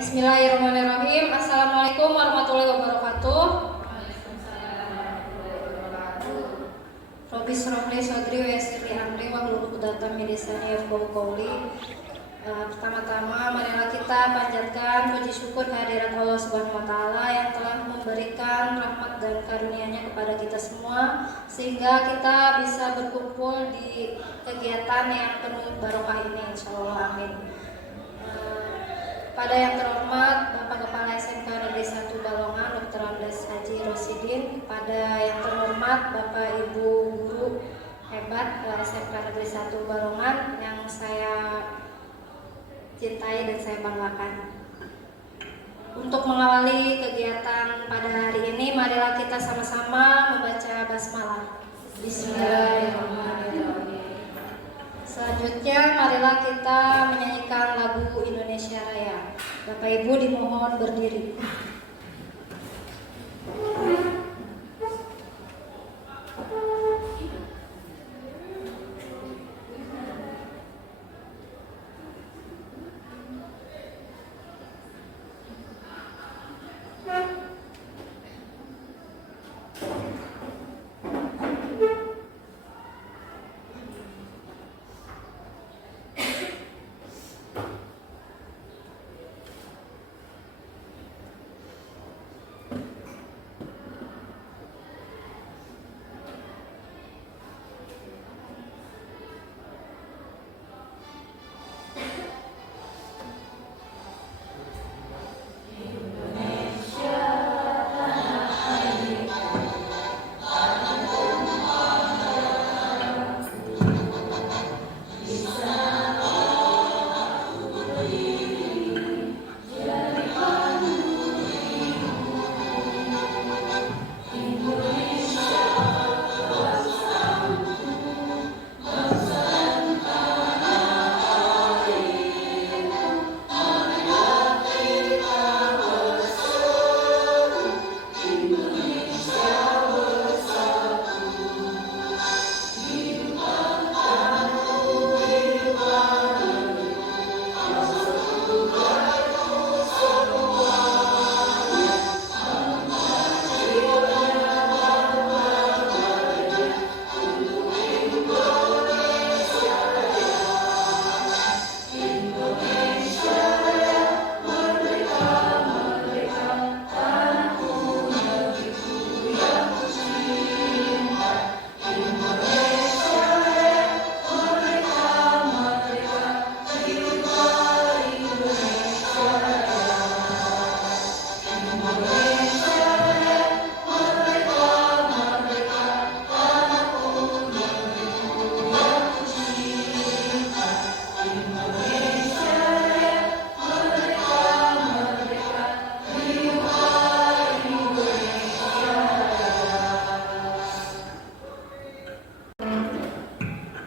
Bismillahirrahmanirrahim. Assalamualaikum warahmatullahi wabarakatuh. Robbi shrah li sadri wa yassir li amri wahlul 'uqdatam min lisani yafqahu qawli. Pertama-tama marilah kita panjatkan puji syukur kehadirat Allah Subhanahu wa taala yang telah memberikan rahmat dan karunia-Nya kepada kita semua sehingga kita bisa berkumpul di kegiatan yang penuh barokah ini, insyaallah, amin. Pada yang terhormat Bapak Kepala SMK Negeri 1 Balongan Dr. Amdas Haji Rosidin, pada yang terhormat Bapak Ibu guru hebat SMK Negeri 1 Balongan yang saya cintai dan saya banggakan. Untuk mengawali kegiatan pada hari ini, marilah kita sama-sama membaca basmalah. Bismillahirrahmanirrahim. Selanjutnya marilah kita menyanyikan lagu Indonesia Raya. Bapak Ibu dimohon berdiri.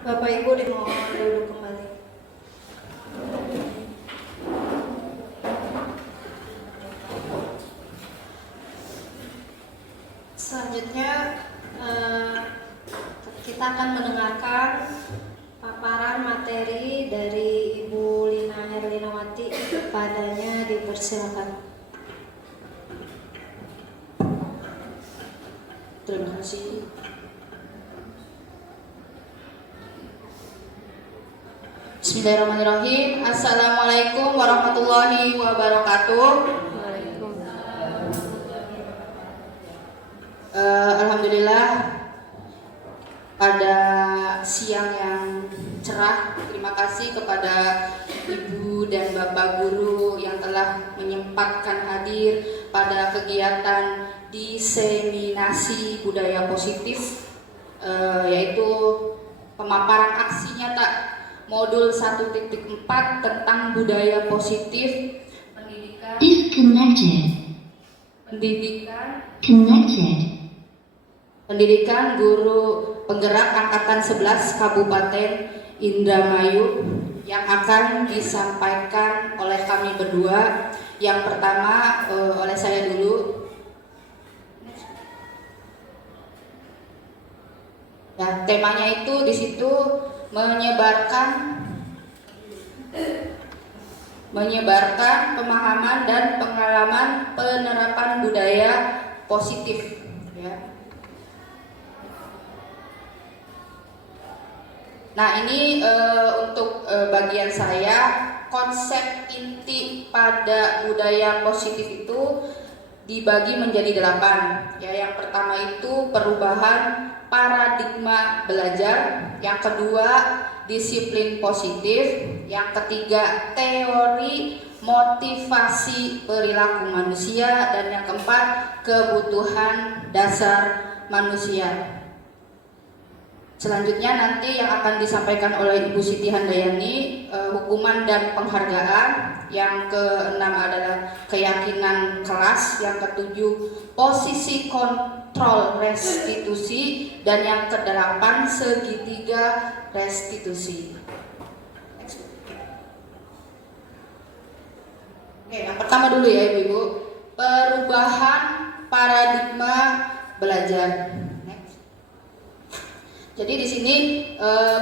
Bapak Ibu dimohon duduk kembali. Selanjutnya kita akan mendengarkan paparan materi dari Ibu Lina Herlinawati. Kepadanya dipersilakan. Terima kasih. Bismillahirrahmanirrahim. Assalamualaikum warahmatullahi wabarakatuh. Alhamdulillah, pada siang yang cerah, terima kasih kepada Ibu dan Bapak Guru yang telah menyempatkan hadir pada kegiatan diseminasi budaya positif, yaitu pemaparan aksi nyata Modul 1.4 tentang budaya positif pendidikan guru penggerak angkatan 11 Kabupaten Indramayu yang akan disampaikan oleh kami berdua. Yang pertama oleh saya dulu. Ya, temanya itu di situ menyebarkan menyebarkan pemahaman dan pengalaman penerapan budaya positif, ya. Nah, ini untuk bagian saya, konsep inti pada budaya positif itu dibagi menjadi 8. Ya, yang pertama itu perubahan paradigma belajar, yang kedua disiplin positif, yang ketiga teori motivasi perilaku manusia, dan yang keempat kebutuhan dasar manusia. Selanjutnya nanti yang akan disampaikan oleh Ibu Siti Handayani, hukuman dan penghargaan. Yang keenam adalah keyakinan kelas. Yang ketujuh posisi kontrol restitusi, dan yang kedelapan segitiga restitusi. Oke, yang pertama dulu ya Ibu, perubahan paradigma belajar. Jadi di sini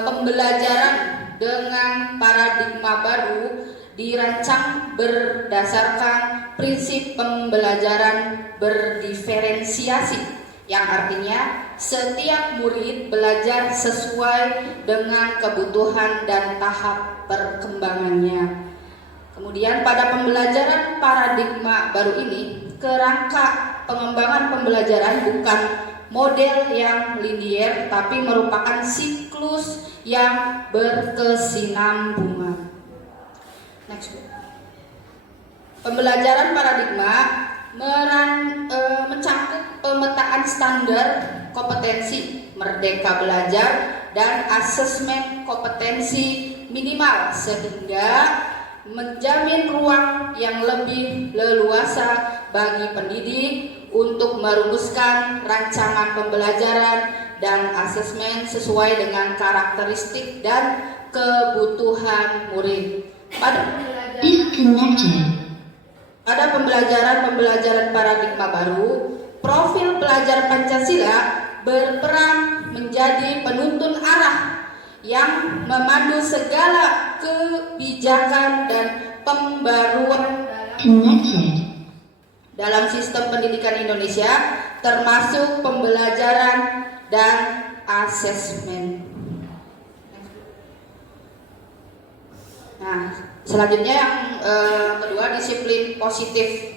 pembelajaran dengan paradigma baru dirancang berdasarkan prinsip pembelajaran berdiferensiasi, yang artinya setiap murid belajar sesuai dengan kebutuhan dan tahap perkembangannya. Kemudian pada pembelajaran paradigma baru ini, kerangka pengembangan pembelajaran bukan model yang linier, tapi merupakan siklus yang berkesinambungan. Next. Pembelajaran paradigma mencakup pemetaan standar kompetensi merdeka belajar dan asesmen kompetensi minimal, sehingga menjamin ruang yang lebih leluasa bagi pendidik untuk merumuskan rancangan pembelajaran dan asesmen sesuai dengan karakteristik dan kebutuhan murid. Pada pembelajaran paradigma baru, profil pelajar Pancasila berperan menjadi penuntun arah yang memandu segala kebijakan dan pembaruan dalam sistem pendidikan Indonesia, termasuk pembelajaran dan asesmen. Nah, selanjutnya yang kedua, disiplin positif.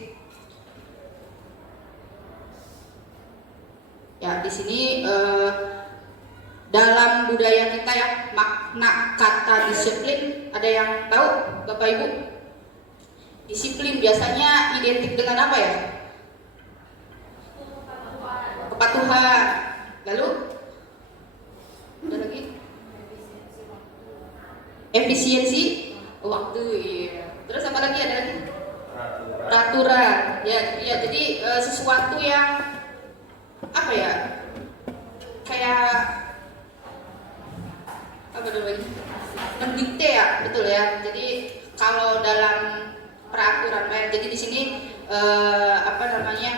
Ya, di sini dalam budaya kita ya, makna kata disiplin ada yang tahu, Bapak Ibu? Disiplin biasanya identik dengan apa ya? Kepatuhan. Lalu ada lagi? Efisiensi waktu. Iya. Terus apa lagi, ada lagi? Peraturan. Ya, jadi sesuatu yang apa ya? Kayak apa namanya? Mendikte ya, betul ya. Jadi kalau dalam peraturan, jadi di sini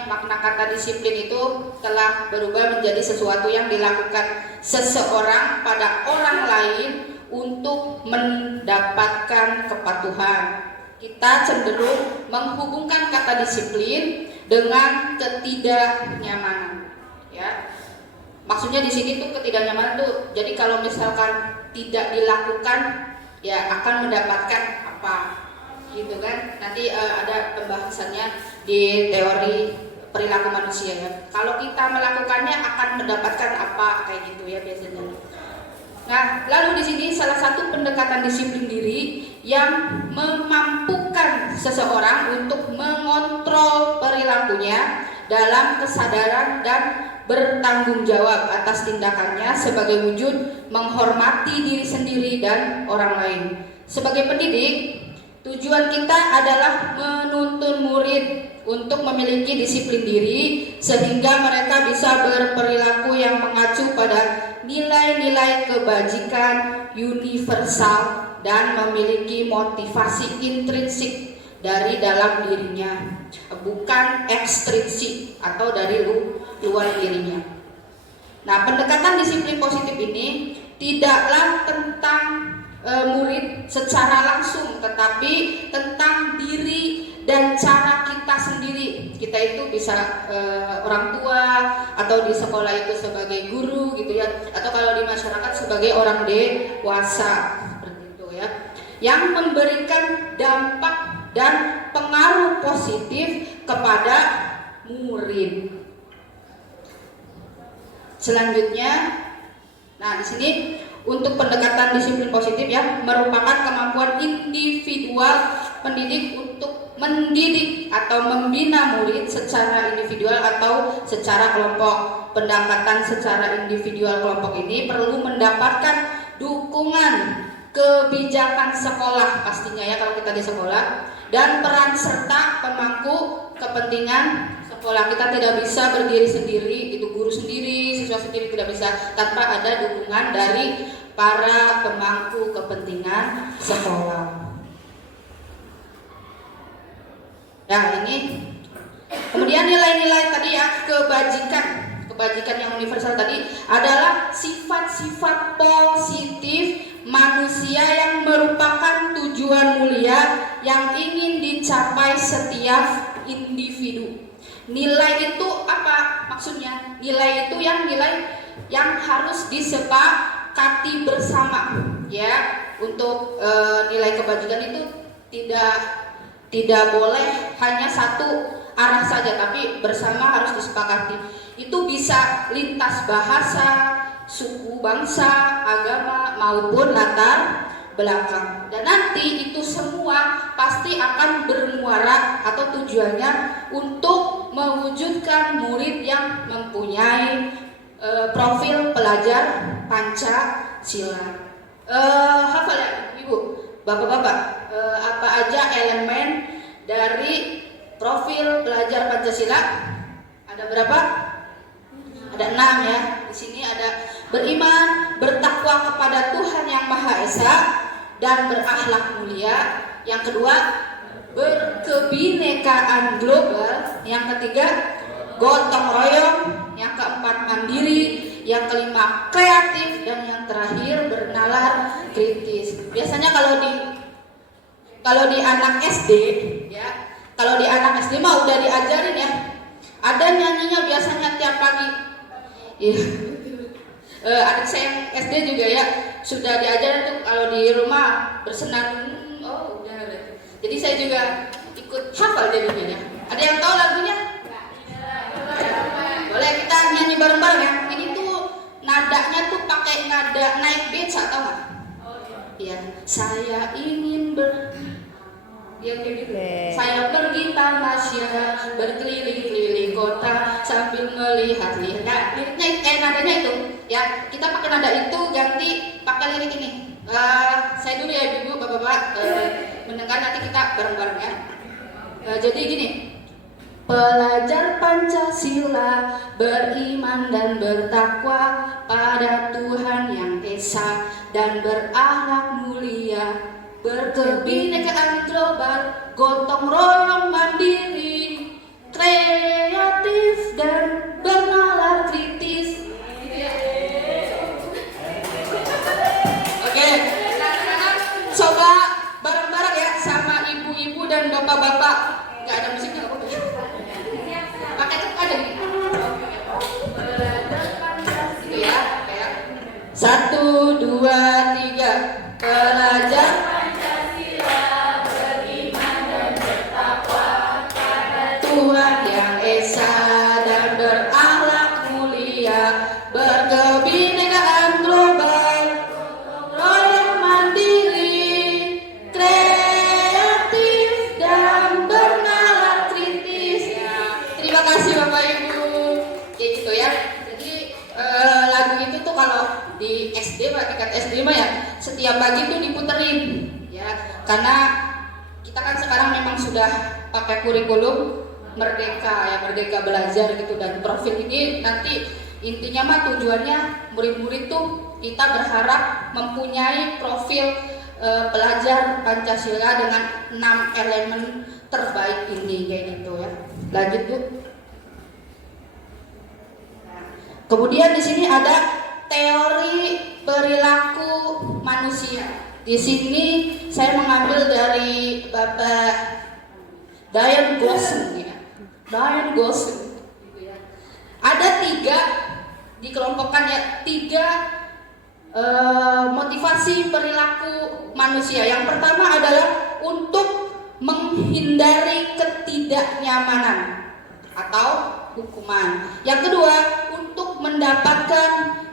makna kata disiplin itu telah berubah menjadi sesuatu yang dilakukan seseorang pada orang lain untuk mendapatkan kepatuhan. Kita cenderung menghubungkan kata disiplin dengan ketidaknyamanan, ya. Maksudnya di sini tuh ketidaknyamanan tuh, jadi kalau misalkan tidak dilakukan, ya akan mendapatkan apa? Gitu kan, nanti ada pembahasannya di teori perilaku manusia ya. Kalau kita melakukannya akan mendapatkan apa, kayak gitu ya biasanya. Nah, lalu di sini salah satu pendekatan disiplin diri yang memampukan seseorang untuk mengontrol perilakunya dalam kesadaran dan bertanggung jawab atas tindakannya sebagai wujud menghormati diri sendiri dan orang lain. Sebagai pendidik, tujuan kita adalah menuntun murid untuk memiliki disiplin diri sehingga mereka bisa berperilaku yang mengacu pada nilai-nilai kebajikan universal dan memiliki motivasi intrinsik dari dalam dirinya, bukan ekstrinsik atau dari luar dirinya. Nah, pendekatan disiplin positif ini tidaklah tentang murid secara langsung, tetapi tentang diri dan cara kita sendiri. Kita itu bisa orang tua, atau di sekolah itu sebagai guru gitu ya, atau kalau di masyarakat sebagai orang dewasa seperti itu ya, yang memberikan dampak dan pengaruh positif kepada murid. Selanjutnya, nah di sini untuk pendekatan disiplin positif ya, merupakan kemampuan individual pendidik untuk mendidik atau membina murid secara individual atau secara kelompok. Pendekatan secara individual kelompok ini perlu mendapatkan dukungan kebijakan sekolah pastinya ya kalau kita di sekolah, dan peran serta pemangku kepentingan sekolah. Kita tidak bisa berdiri sendiri, itu guru sendiri, siswa sendiri tidak bisa tanpa ada dukungan dari para pemangku kepentingan sekolah. Nah ini, kemudian nilai-nilai tadi ya, kebajikan yang universal tadi adalah sifat-sifat positif manusia yang merupakan tujuan mulia yang ingin dicapai setiap individu. Nilai itu apa maksudnya? Nilai itu nilai yang harus disepakati bersama ya. Untuk nilai kebajikan itu tidak boleh hanya satu arah saja, tapi bersama harus disepakati. Itu bisa lintas bahasa, suku, bangsa, agama maupun latar belakang. Dan nanti itu semua pasti akan bermuara atau tujuannya untuk mewujudkan murid yang mempunyai profil pelajar Pancasila. Hafal ya Ibu, Bapak-bapak, apa aja elemen dari profil pelajar Pancasila? Ada berapa? Ada 6 ya. Di sini ada beriman, bertakwa kepada Tuhan yang Maha Esa, dan berakhlak mulia. Yang kedua, berkebinekaan global. Yang ketiga, gotong royong. Yang keempat, mandiri. Yang kelima, kreatif. Dan yang terakhir, bernalar kritis. Biasanya kalau di anak SD ya, kalau di anak SD mah udah diajarin ya. Ada nyanyinya biasanya tiap pagi. Iya. Adik saya yang SD juga ya sudah diajarin tuh kalau di rumah bersenandung. Oh udah. Jadi saya juga ikut hafal jadinya ya. Ada yang tahu lagunya? Boleh kita nyanyi bareng-bareng ya. Ini tuh nadanya tuh pakai nada naik beat, atau nggak? Iya. Saya ingin ya kayak gitu. Saya pergi tamasya, berkeliling-keliling kota sambil melihat-lihat. Nah, liriknya nadanya itu ya, kita pakai nada itu ganti pakai lirik ini. Saya dulu ya Ibu, Bapak-bapak mendengar, nanti kita bareng-bareng ya. Jadi gini. Pelajar Pancasila beriman dan bertakwa pada Tuhan yang Esa dan berakhlak mulia, berkebinekaan global, gotong royong mandiri, kreatif dan bernalar kritis. Oke, coba bareng-bareng ya sama ibu-ibu dan bapak-bapak. Gak ada musiknya apa-apa ya? Pakai cepat aja nih. Itu ya, kayak 1, 2, 3. Pelajar Pancasila beriman dan bertakwa pada Tuhan yang Esa dan berakhlak mulia, berkebinekaan global, royong mandiri, kreatif dan bernalar kritis. Terima kasih Bapak Ibu. Kayak gitu ya. Jadi lagu itu tuh kalau di SD Pak, tingkat SD mah ya setiap pagi tuh diputerin ya, karena kita kan sekarang memang sudah pakai kurikulum merdeka ya, merdeka belajar gitu. Dan profil ini nanti intinya mah tujuannya murid-murid tuh kita berharap mempunyai profil pelajar Pancasila dengan 6 elemen terbaik ini kayak gitu ya. Lanjut Bu. Kemudian di sini ada teori perilaku manusia. Di sini saya mengambil dari Bapak Diane Gossen ya. Diane Gossen gitu ya. Ada 3 dikelompokkan ya, 3 motivasi perilaku manusia. Yang pertama adalah untuk menghindari ketidaknyamanan atau hukuman. Yang kedua, untuk mendapatkan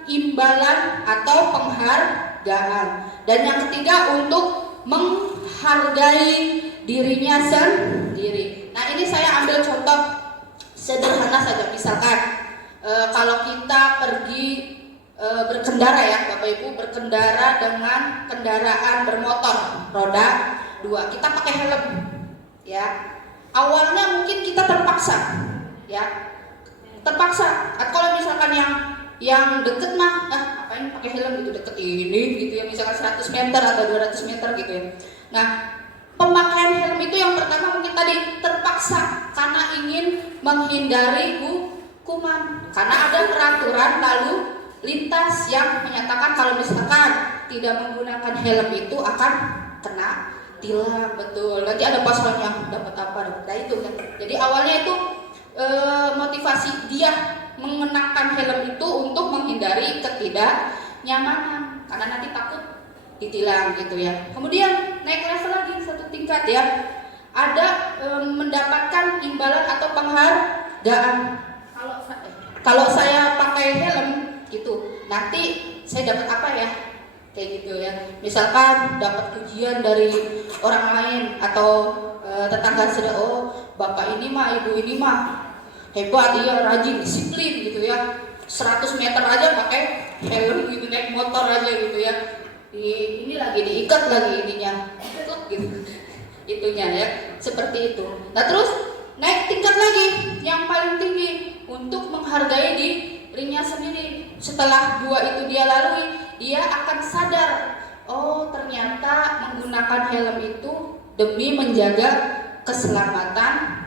imbalan atau penghargaan. Dan yang ketiga, untuk menghargai dirinya sendiri. Nah, ini saya ambil contoh sederhana saja. Misalkan kalau kita pergi berkendara ya, Bapak Ibu, berkendara dengan kendaraan bermotor roda 2, kita pakai helm ya. Awalnya mungkin kita terpaksa ya, terpaksa. Kalau misalkan yang deket mah, ngapain pakai helm gitu, deket ini gitu ya, misalkan 100 meter atau 200 meter gitu ya. Nah, pemakaian helm itu yang pertama mungkin tadi terpaksa karena ingin menghindari hukuman, karena ada peraturan lalu lintas yang menyatakan kalau misalkan tidak menggunakan helm itu akan kena tilang. Betul, nanti ada pasalnya, dapat apa, nah itu kan. Jadi awalnya itu motivasi dia mengenakan helm itu untuk menghindari ketidaknyamanan karena nanti takut ditilang gitu ya. Kemudian naik level lagi 1 tingkat ya, ada mendapatkan imbalan atau penghargaan. Kalau saya pakai helm gitu, nanti saya dapat apa ya, kayak gitu ya. Misalkan dapat pujian dari orang lain atau tetangga sudah, oh bapak ini mah, ibu ini mah hebat, dia rajin, disiplin gitu ya, 100 meter aja pakai helm gitu, naik motor aja gitu ya, ini lagi diikat lagi ininya gitu itunya ya, seperti itu. Nah terus naik tingkat lagi yang paling tinggi untuk menghargai dirinya sendiri. Setelah 2 itu dia lalui, dia akan sadar, oh ternyata menggunakan helm itu demi menjaga keselamatan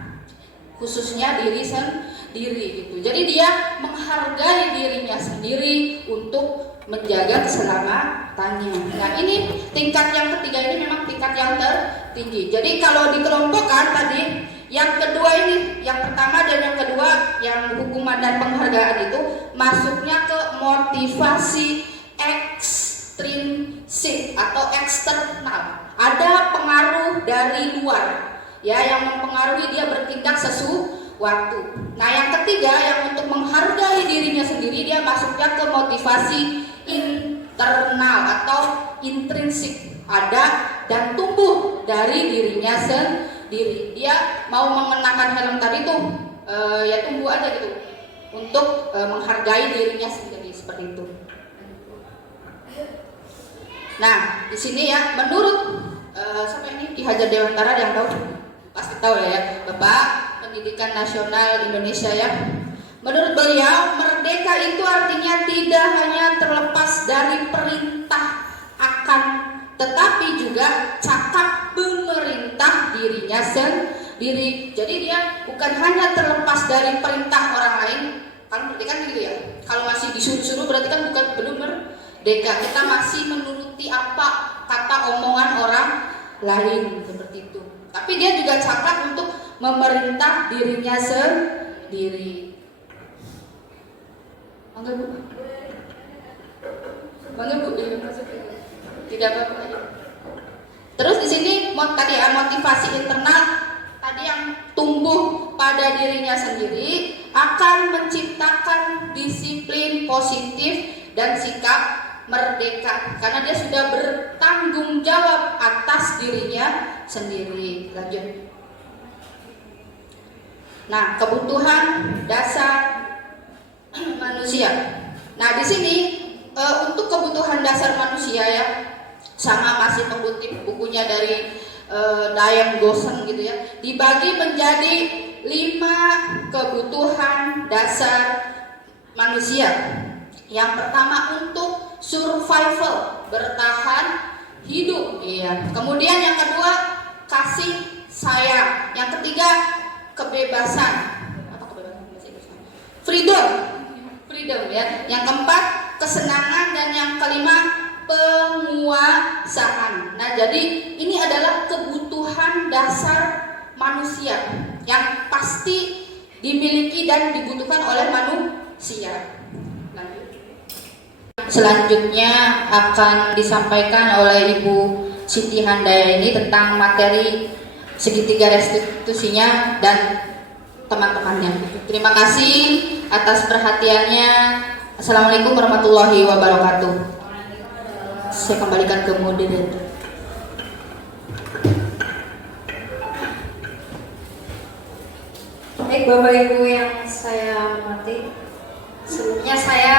khususnya diri sendiri gitu. Jadi dia menghargai dirinya sendiri untuk menjaga keselamatannya. Nah ini tingkat yang ketiga, ini memang tingkat yang tertinggi. Jadi kalau dikelompokkan tadi, yang kedua ini, yang pertama dan yang kedua, yang hukuman dan penghargaan itu masuknya ke motivasi ekstrinsik atau eksternal. Ada pengaruh dari luar ya, yang mempengaruhi dia bertindak sesuatu. Nah yang ketiga, yang untuk menghargai dirinya sendiri, dia masuknya ke motivasi internal atau intrinsik, ada dan tumbuh dari dirinya sendiri. Dia mau mengenakan helm tadi tuh ya tumbuh aja gitu untuk menghargai dirinya sendiri, seperti itu. Nah di sini ya, menurut sampai ini Ki Hajar Dewantara, yang tahu pasti tahu ya, Bapak Pendidikan Nasional Indonesia ya. Menurut beliau, merdeka itu artinya tidak hanya terlepas dari perintah akan, tetapi juga cakap memerintah dirinya sendiri. Jadi dia bukan hanya terlepas dari perintah orang lain. Kalau merdeka gitu ya, kalau masih disuruh-suruh berarti kan belum merdeka. Kita masih menuruti apa kata omongan orang lain, seperti itu. Tapi dia juga cakap untuk memerintah dirinya sendiri. Bangga Bu? Bangga Bu? Tidak apa-apa. Terus di sini tadi ya, motivasi internal tadi yang tumbuh pada dirinya sendiri akan menciptakan disiplin positif dan sikap merdeka karena dia sudah bertanggung jawab atas dirinya sendiri. Lanjut. Nah, kebutuhan dasar manusia. Nah, di sini untuk kebutuhan dasar manusia ya, sama masih mengutip bukunya dari Diane Gossen gitu ya, dibagi menjadi 5 kebutuhan dasar manusia. Yang pertama untuk survival, bertahan hidup, iya. Kemudian yang kedua kasih sayang. Yang ketiga kebebasan. Apa kebebasan? Freedom ya. Yang keempat kesenangan, dan yang kelima penguasaan. Nah, jadi ini adalah kebutuhan dasar manusia yang pasti dimiliki dan dibutuhkan oleh manusia. Selanjutnya akan disampaikan oleh Ibu Siti Handayani tentang materi segitiga restitusinya dan teman-temannya. Terima kasih atas perhatiannya. Assalamualaikum warahmatullahi wabarakatuh. Saya kembalikan ke moderator. Baik Bapak Ibu yang saya hormati, sebelumnya saya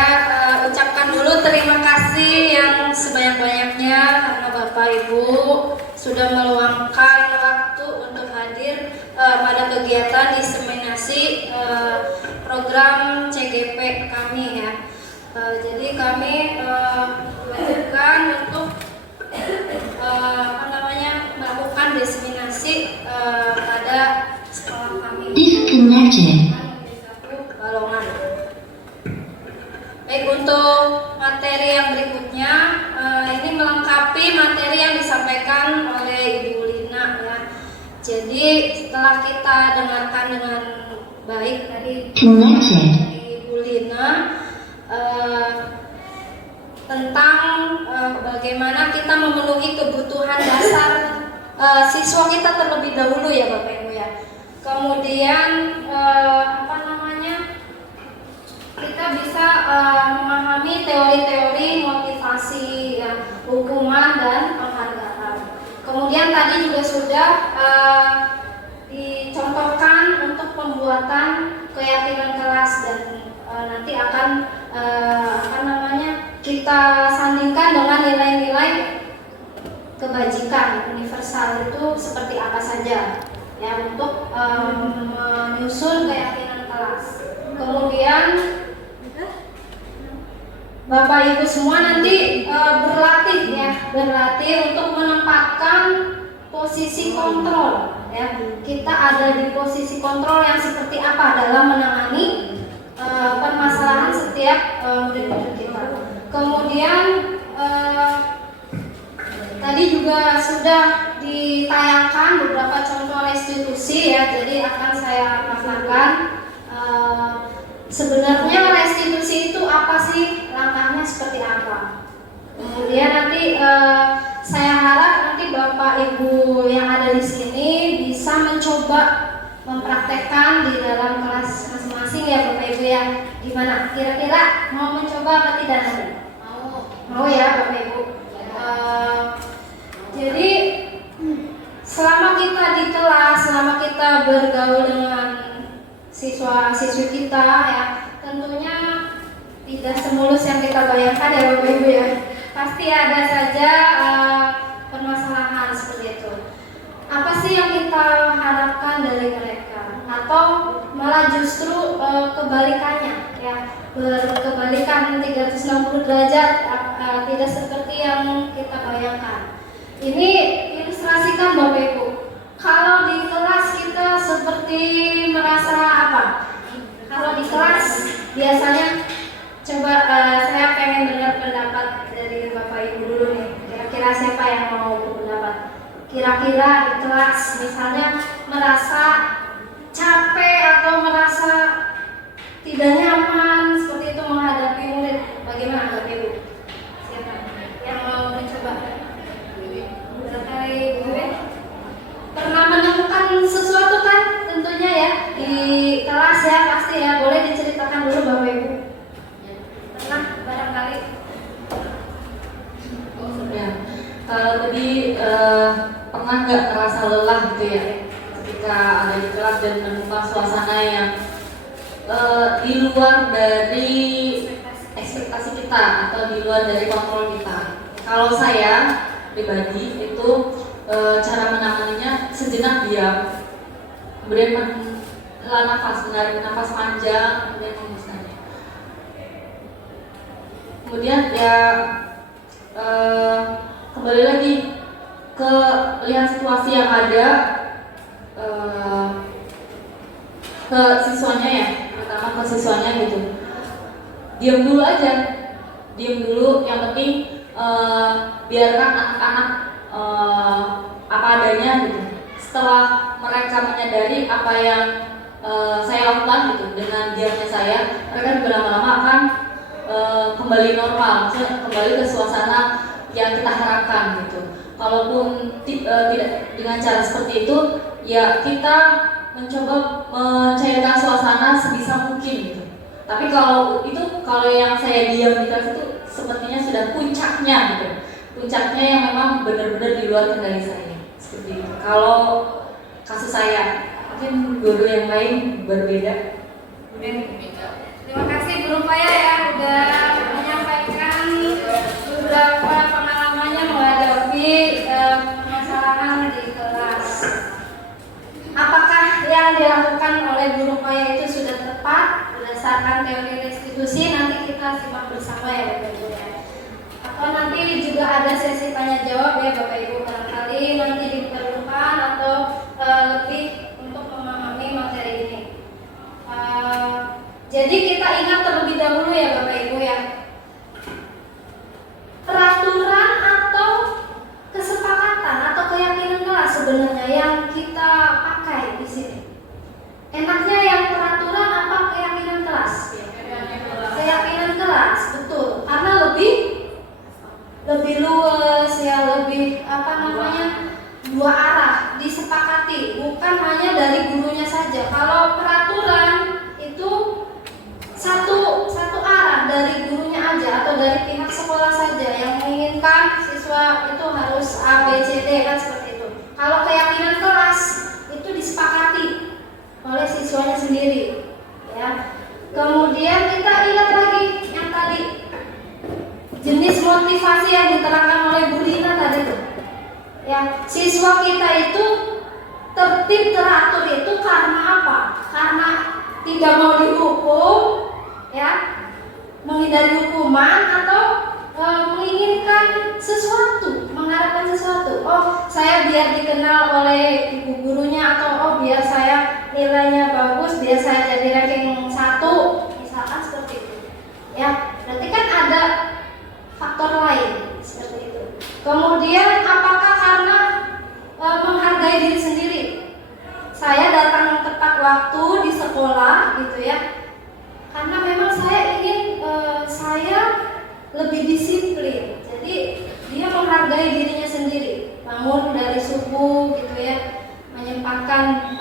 ucapkan dulu terima kasih yang sebanyak-banyaknya karena Bapak Ibu sudah meluangkan waktu untuk hadir pada kegiatan diseminasi program CGP kami ya. Jadi kami melanjutkan untuk melakukan diseminasi pada sekolah kami. Disconnected. Balongan. Baik, untuk materi yang berikutnya ini melengkapi materi yang disampaikan oleh Ibu Lina ya. Jadi setelah kita dengarkan dengan baik dari Ibu Lina tentang bagaimana kita memenuhi kebutuhan dasar siswa kita terlebih dahulu ya Bapak Ibu ya. Kemudian kita bisa memahami teori-teori motivasi ya, hukuman dan penghargaan. Kemudian tadi juga sudah dicontohkan untuk pembuatan keyakinan kelas dan nanti akan kita sandingkan dengan nilai-nilai kebajikan universal itu seperti apa saja ya untuk menyusun keyakinan kelas. Kemudian Bapak Ibu semua nanti berlatih untuk menempatkan posisi kontrol ya. Kita ada di posisi kontrol yang seperti apa dalam menangani permasalahan setiap murid-murid kita. Kemudian tadi juga sudah ditayangkan beberapa contoh restitusi ya, jadi akan saya katakan sebenarnya restitusi itu apa sih, langkahnya seperti apa. Kemudian nanti saya harap nanti Bapak Ibu yang ada di sini bisa mencoba mempraktekkan di dalam kelas masing-masing ya Bapak Ibu ya. Gimana? Kira-kira mau mencoba apa tidak nanti? Mau ya Bapak Ibu. Jadi selama kita di kelas, selama kita bergaul dengan siswa-siswi kita ya, tentunya tidak semulus yang kita bayangkan ya Bapak Ibu ya. Pasti ada saja permasalahan seperti itu. Apa sih yang kita harapkan dari mereka? Atau malah justru kebalikannya ya, berkebalikan 360 derajat, tidak seperti yang kita bayangkan. Ini ilustrasikan Bapak Ibu. Kalau di kelas kita seperti merasa apa? Kalau di kelas biasanya coba saya pengen dengar pendapat dari Bapak Ibu dulu nih. Kira-kira siapa yang mau berpendapat? Kira-kira di kelas misalnya merasa capek atau merasa tidak nyaman seperti itu menghadapi murid. Bagaimana Bapak Ibu? Siapa yang mau mencoba? Ibu pernah menemukan sesuatu kan tentunya ya di kelas ya, pasti ya, boleh diceritakan dulu Bapak Ibu. Pernah barangkali? Oh sudah. Kalau tadi pernah nggak merasa lelah gitu ya ketika ada di kelas dan menemukan suasana yang di luar dari ekspektasi kita atau di luar dari kontrol kita. Kalau saya pribadi itu cara menanganinya sejenak diam, kemudian menarik nafas panjang, kemudian menghembuskannya. Kemudian ya kembali lagi ke lihat situasi yang ada, ke siswanya ya, terutama ke siswanya gitu. Diam dulu aja, diam dulu. Yang penting biarkan anak-anak apa adanya gitu. Setelah mereka menyadari apa yang saya lakukan gitu dengan diamnya saya, mereka juga lama-lama akan kembali normal, maksudnya kembali ke suasana yang kita harapkan gitu. Kalaupun tidak dengan cara seperti itu, ya kita mencoba mencairkan suasana sebisa mungkin gitu. Tapi kalau yang saya diam di kelas itu sepertinya sudah puncaknya gitu. Puncaknya yang memang benar-benar di luar kendali saya. Seperti itu. Kalau kasus saya, mungkin guru yang lain berbeda. Terima kasih Guru Paya ya udah menyampaikan beberapa pengalamannya menghadapi permasalahan di kelas. Apakah yang dilakukan oleh Guru Paya itu sudah tepat berdasarkan teori restitusi? Nanti kita simak bersama ya Bapak Ibu ya. Atau nanti juga ada sesi tanya jawab ya Bapak Ibu, barangkali nanti diperlukan atau lebih untuk memahami materi ini. Jadi kita ingat terlebih dahulu ya Bapak Ibu ya, peraturan atau kesepakatan atau keyakinan kelas sebenarnya yang kita pakai di sini. Enaknya yang peraturan apa keyakinan kelas? Keyakinan kelas, betul. Karena lebih luas ya, lebih dua arah disepakati, bukan hanya dari gurunya saja. Kalau peraturan itu satu arah dari gurunya aja atau dari pihak sekolah saja yang menginginkan siswa itu harus A, B, C, D kan seperti itu. Kalau keyakinan kelas itu disepakati oleh siswanya sendiri ya. Kemudian kita ingat lagi yang tadi jenis motivasi yang diterangkan oleh Bu Lina tadi tuh. Ya, siswa kita itu tertib teratur itu karena apa? Karena tidak mau dihukum, ya, menghindari hukuman atau menginginkan sesuatu, mengharapkan sesuatu. Oh, saya biar dikenal oleh ibu gurunya, atau oh biar saya nilainya bagus, biar saya jadi ranking 1, misalkan seperti itu. Ya, berarti kan ada faktor lain seperti itu. Kemudian apakah karena menghargai diri sendiri? Saya datang tepat waktu di sekolah gitu ya, karena memang saya ingin saya lebih disiplin. Jadi dia menghargai dirinya sendiri, bangun dari subuh gitu ya, menyempatkan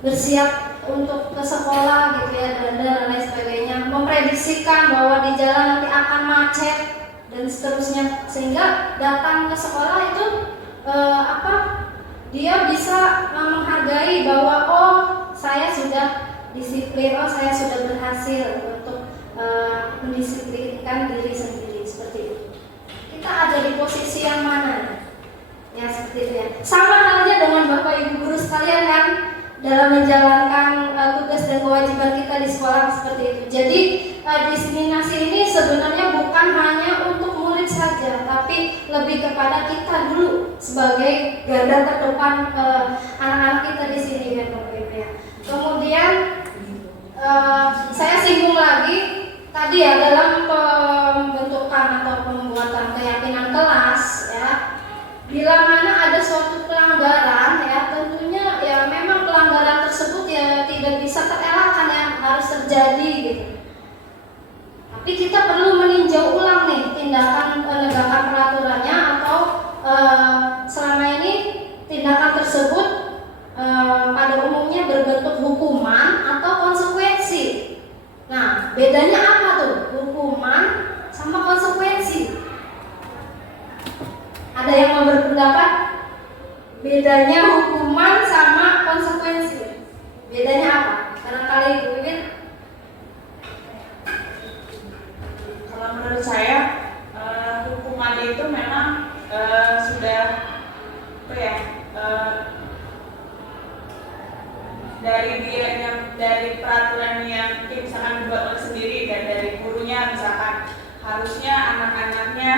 bersiap untuk ke sekolah gitu ya, dan lain sebagainya, memprediksikan bahwa di jalan nanti akan macet dan seterusnya, sehingga datang ke sekolah itu dia bisa menghargai bahwa oh saya sudah disiplin, oh saya sudah berhasil untuk mendisiplinkan diri sendiri, seperti itu. Kita ada di posisi yang mana? Ya seperti itu ya. Sama halnya dengan Bapak Ibu guru sekalian kan, dalam menjalankan tugas dan kewajiban kita di sekolah seperti itu. Jadi diseminasi ini sebenarnya bukan hanya untuk murid saja, tapi lebih kepada kita dulu sebagai garda terdepan anak-anak kita di sini ya Bapak Ibu ya. Kemudian saya singgung lagi tadi ya, dalam pembentukan atau pembuatan keyakinan kelas ya, bila mana ada suatu pelanggaran ya, tentunya ya memang pelanggaran tersebut ya tidak bisa terelakkan ya, harus terjadi gitu. Tapi kita perlu meninjau ulang nih tindakan penegakan peraturannya, atau selama ini tindakan tersebut pada umumnya berbentuk hukuman atau konsekuensi. Nah, bedanya apa tuh hukuman sama konsekuensi? Ada yang mau berpendapat bedanya hukuman sama konsekuensi? Bedanya apa? Barangkali Ibu Wiwit. Kalau menurut saya hukuman itu memang sudah dari peraturan yang misalkan dibuat oleh sendiri dan dari gurunya, misalkan harusnya anak-anaknya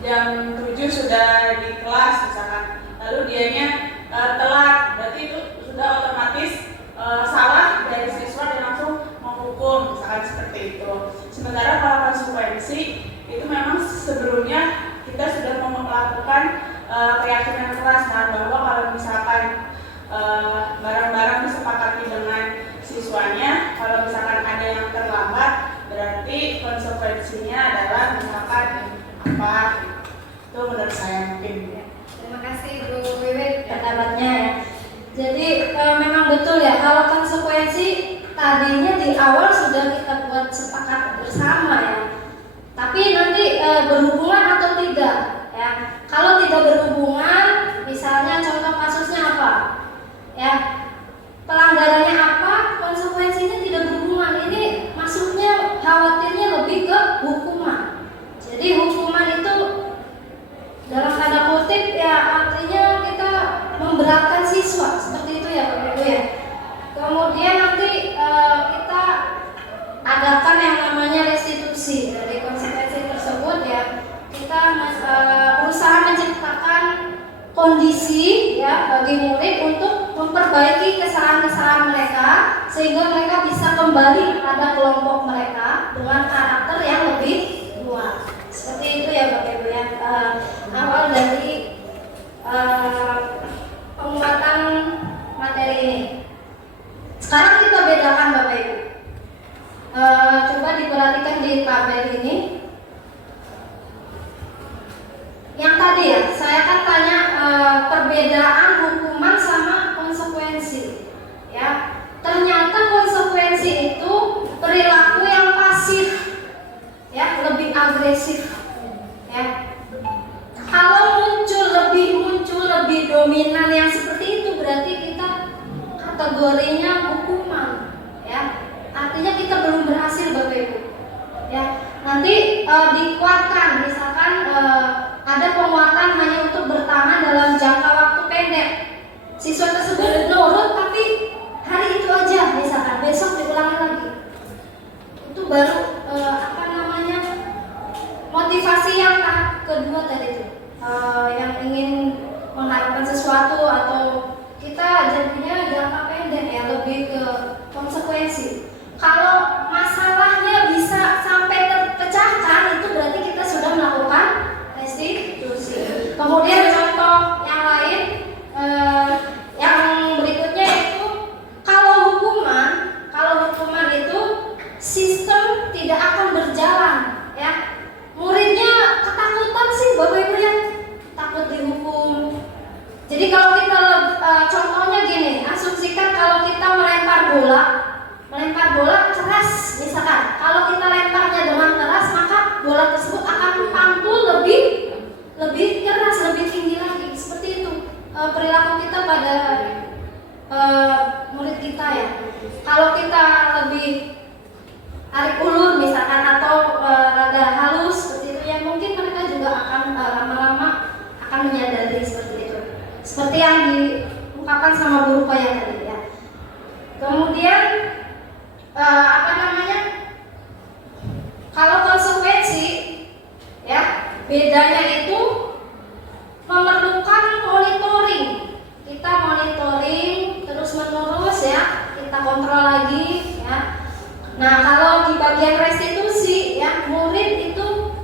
jam 7 sudah di kelas misalkan, lalu dianya telat, berarti itu sudah otomatis salah dari siswa dan langsung menghukum misalkan seperti itu. Sementara kalau sanksinya adalah misalkan apa, itu menurut saya mungkin. Terima kasih Bu Wiwit pendapatnya ya. Jadi memang betul ya, kalau konsekuensi tadinya di awal sudah kita buat sepakat bersama ya. Tapi nanti berhubungan atau tidak ya. Kalau tidak berhubungan, misalnya contoh kasusnya apa? Ya. Pelanggarannya apa? Konsekuensinya tidak berhubungan. Ini maksudnya khawatirnya lebih ke hukuman. Jadi hukuman itu dalam tanda kutip ya artinya kita memberatkan siswa seperti itu ya Bapak Ibu ya. Kemudian nanti kita adakan yang namanya restitusi dari konsekuensi tersebut ya. Kita berusaha menciptakan kondisi ya bagi murid untuk memperbaiki kesalahan-kesalahan mereka sehingga mereka bisa kembali pada kelompok mereka dengan karakter yang lebih kuat. Seperti itu ya Bapak Ibu ya. Awal dari penguatan materi ini. Sekarang kita bedakan Bapak Ibu. Coba diperhatikan di tabel ini. Yang tadi ya, saya kan tanya perbedaan hukuman sama konsekuensi. Ya, ternyata konsekuensi itu perilaku yang pasif, ya, lebih agresif. Ya, kalau muncul lebih dominan yang seperti itu berarti kita kategorinya hukuman. Ya, artinya kita belum berhasil Bapak Ibu. Ya, nanti dikuatkan, misalkan ada penguatan hanya untuk bertahan dalam jangka waktu pendek. Siswa tersebut nurut tapi hari itu aja, misalkan besok diulangi lagi. Itu baru motivasi yang tahap kedua tadi itu, yang ingin mengharapkan sesuatu atau kita jadinya jangka pendek ya, lebih ke konsekuensi. Kalau masalahnya bisa sampai terpecahkan, itu berarti kita sudah melakukan restitusi. Kemudian contoh yang lain, yang berikutnya itu kalau hukuman itu sistem tidak akan berjalan, ya. Muridnya ketakutan sih Bapak Ibu ya, takut dihukum. Jadi kalau kita contohnya gini, asumsikan kalau kita melempar bola keras misalkan, kalau kita lemparnya dengan keras maka bola tersebut akan pantul lebih keras, lebih tinggi lagi. Seperti itu perilaku kita pada murid kita ya. Kalau kita lebih tarik ulur misalkan atau rada halus seperti itu ya, mungkin mereka juga akan lama-lama akan menyadari seperti itu. Seperti yang diungkapkan sama Bu Rupa yang tadi ya. Kemudian kalau konsekuensi ya, bedanya itu memerlukan monitoring. Kita monitoring terus menerus ya, kita kontrol lagi ya. Nah, kalau di bagian restitusi ya, murid itu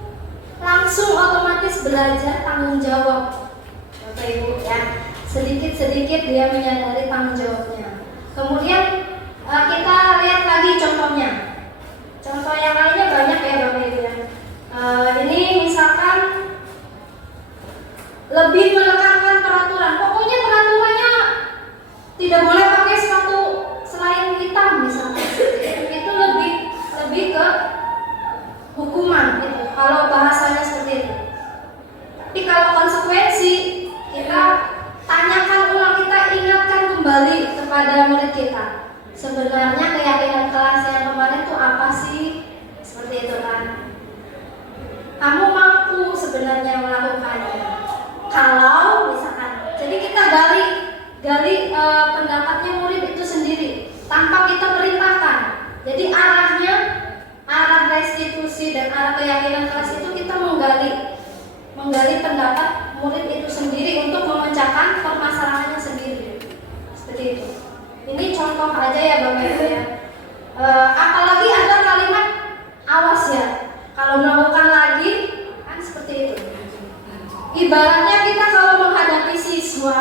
langsung otomatis belajar tanggung jawab Bapak Ibu ya. Sedikit-sedikit dia menyadari tanggung jawabnya. Kemudian kita lihat lagi contohnya. Contoh yang lainnya banyak ya Bapak Ibu ya. Ini misalkan lebih menekankan peraturan. Pokoknya peraturannya tidak boleh pakai sepatu selain hitam misalkan. Itu lebih ke hukuman gitu. Kalau bahasanya seperti itu. Tapi kalau konsekuensi, kita tanyakan ulang, kita ingatkan kembali kepada murid kita. Sebenarnya keyakinan kelas yang kemarin itu apa sih? Seperti itu kan. Kamu mampu sebenarnya melakukannya. Kalau misalkan, jadi kita gali pendapatnya murid itu sendiri tanpa kita perintahkan. Jadi arah restitusi dan arah keyakinan kelas itu kita menggali pendapat murid itu sendiri untuk memecahkan permasalahannya sendiri. Seperti itu. Ini contoh aja ya Bapak Ibu ya. Apalagi ada kalimat awas ya. Kalau melakukan lagi kan seperti itu. Ibaratnya kita kalau menghadapi siswa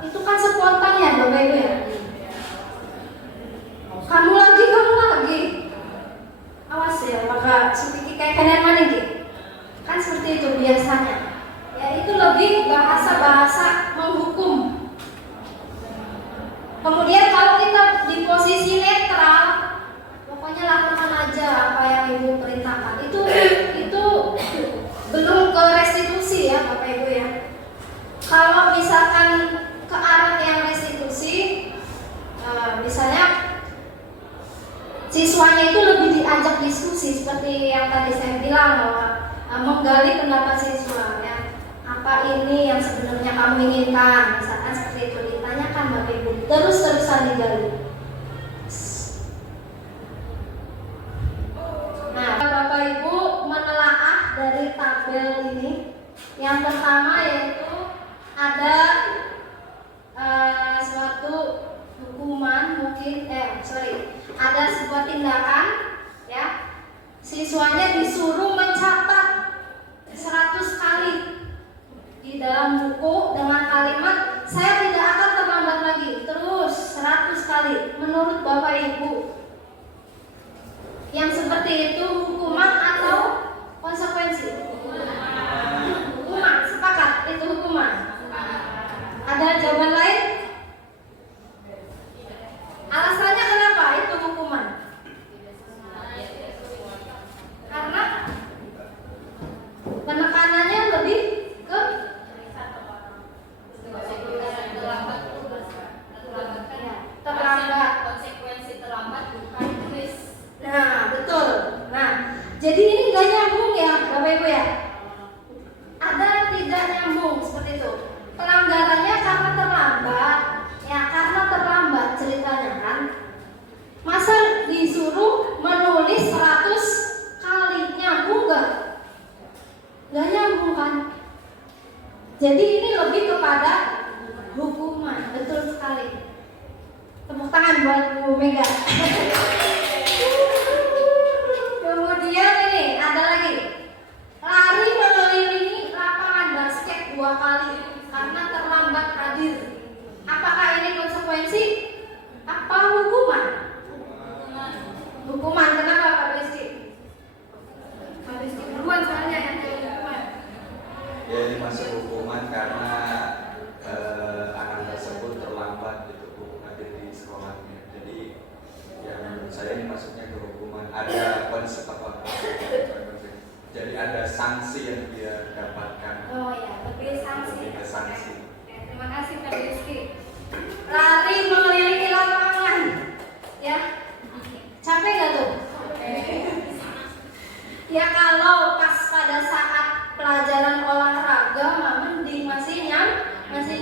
itu kan spontan ya Bapak Ibu ya. Kamu lagi. Awas ya, maka seperti kayak siswanya itu lebih diajak diskusi seperti yang tadi saya bilang bahwa menggali pendapat siswa ya. Apa ini yang sebenarnya kamu inginkan? Misalkan seperti itu ditanyakan Bapak Ibu, terus-terusan digali. Nah, Bapak Ibu menelaah dari tabel ini. Yang pertama yaitu ada suatu hukuman mungkin ada sebuah tindakan ya, siswanya disuruh mencatat 100 kali di dalam buku dengan kalimat saya tidak akan terlambat lagi, terus 100 kali. Menurut Bapak Ibu yang seperti itu hukuman atau konsekuensi? Hukuman, sepakat itu hukuman. Ada jawaban lain? Alasannya kenapa itu hukuman? Karena penekanannya lebih ke terlambat. Konsekuensi terlambat bukan tulis. Nah, betul. Nah, jadi ini nggak nyambung ya, Bapak Ibu ya. Ada tidak nyambung seperti itu. Pelanggarannya karena terlambat, ya karena terlambat ceritanya kan. Masa disuruh menulis 100 kali, nyambung nggak? Nggak nyambung kan? Jadi ini lebih kepada hukuman, betul sekali. Tepuk tangan buat Bu Mega. Kemudian ini ada lagi, lari mengelilingi lapangan basket 2 kali karena terlambat hadir. Apakah ini konsekuensi? Apa hukuman? Hukuman. Kenapa Pak Rizky? Pak Rizky duluan soalnya yang jadi hukuman. Ya, ini masuk hukuman karena anak tersebut terlambat gitu hadir di sekolahnya. Jadi ya menurut saya ini masuknya ke hukuman. Ada konsekuensi. Jadi ada sanksi yang dia dapatkan. Oh ya, lebih sanksi. Lebih ke sanksi. Oke, terima kasih Pak Rizky. Lari mengelilingi lapangan, ya. Capek nggak tuh? Ya kalau pas pada saat pelajaran olahraga, mending masih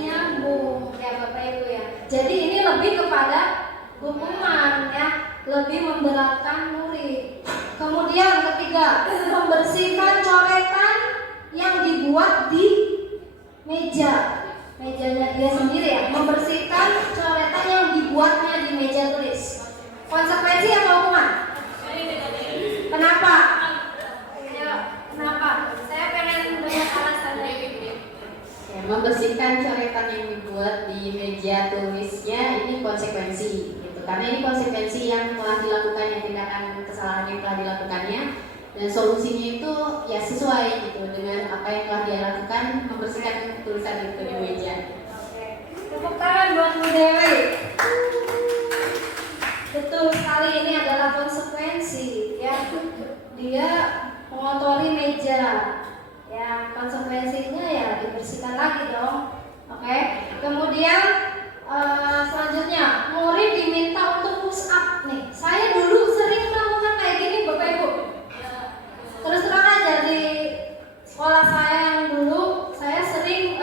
nyambung ya Bapak Ibu ya. Jadi ini lebih kepada hukuman ya, lebih memberatkan murid. Kemudian ketiga, membersihkan coretan yang dibuat di mejanya dia sendiri ya, membersihkan coretan yang dibuatnya di meja tulis. Konsekuensi atau hukuman? Kenapa? Ya, kenapa? Saya pengen banyak alasannya. Ya, membersihkan coretan yang dibuat di meja tulisnya ini konsekuensi gitu. Karena ini konsekuensi yang telah dilakukan, yang tindakan kesalahan yang telah dilakukannya, dan solusinya itu ya sesuai gitu dengan apa yang telah dia lakukan, membersihkan tulisan itu di meja. Oke. Tepuk tangan buat Bu Dewi. Betul sekali, ini adalah konsekuensi ya. Dia mengotori meja. Ya, konsekuensinya ya dibersihkan lagi dong. Oke. Kemudian selanjutnya, murid diminta untuk push up nih. Saya dulu sering melakukan kayak gini Bapak Ibu. Terus terang aja di sekolah saya yang dulu, saya sering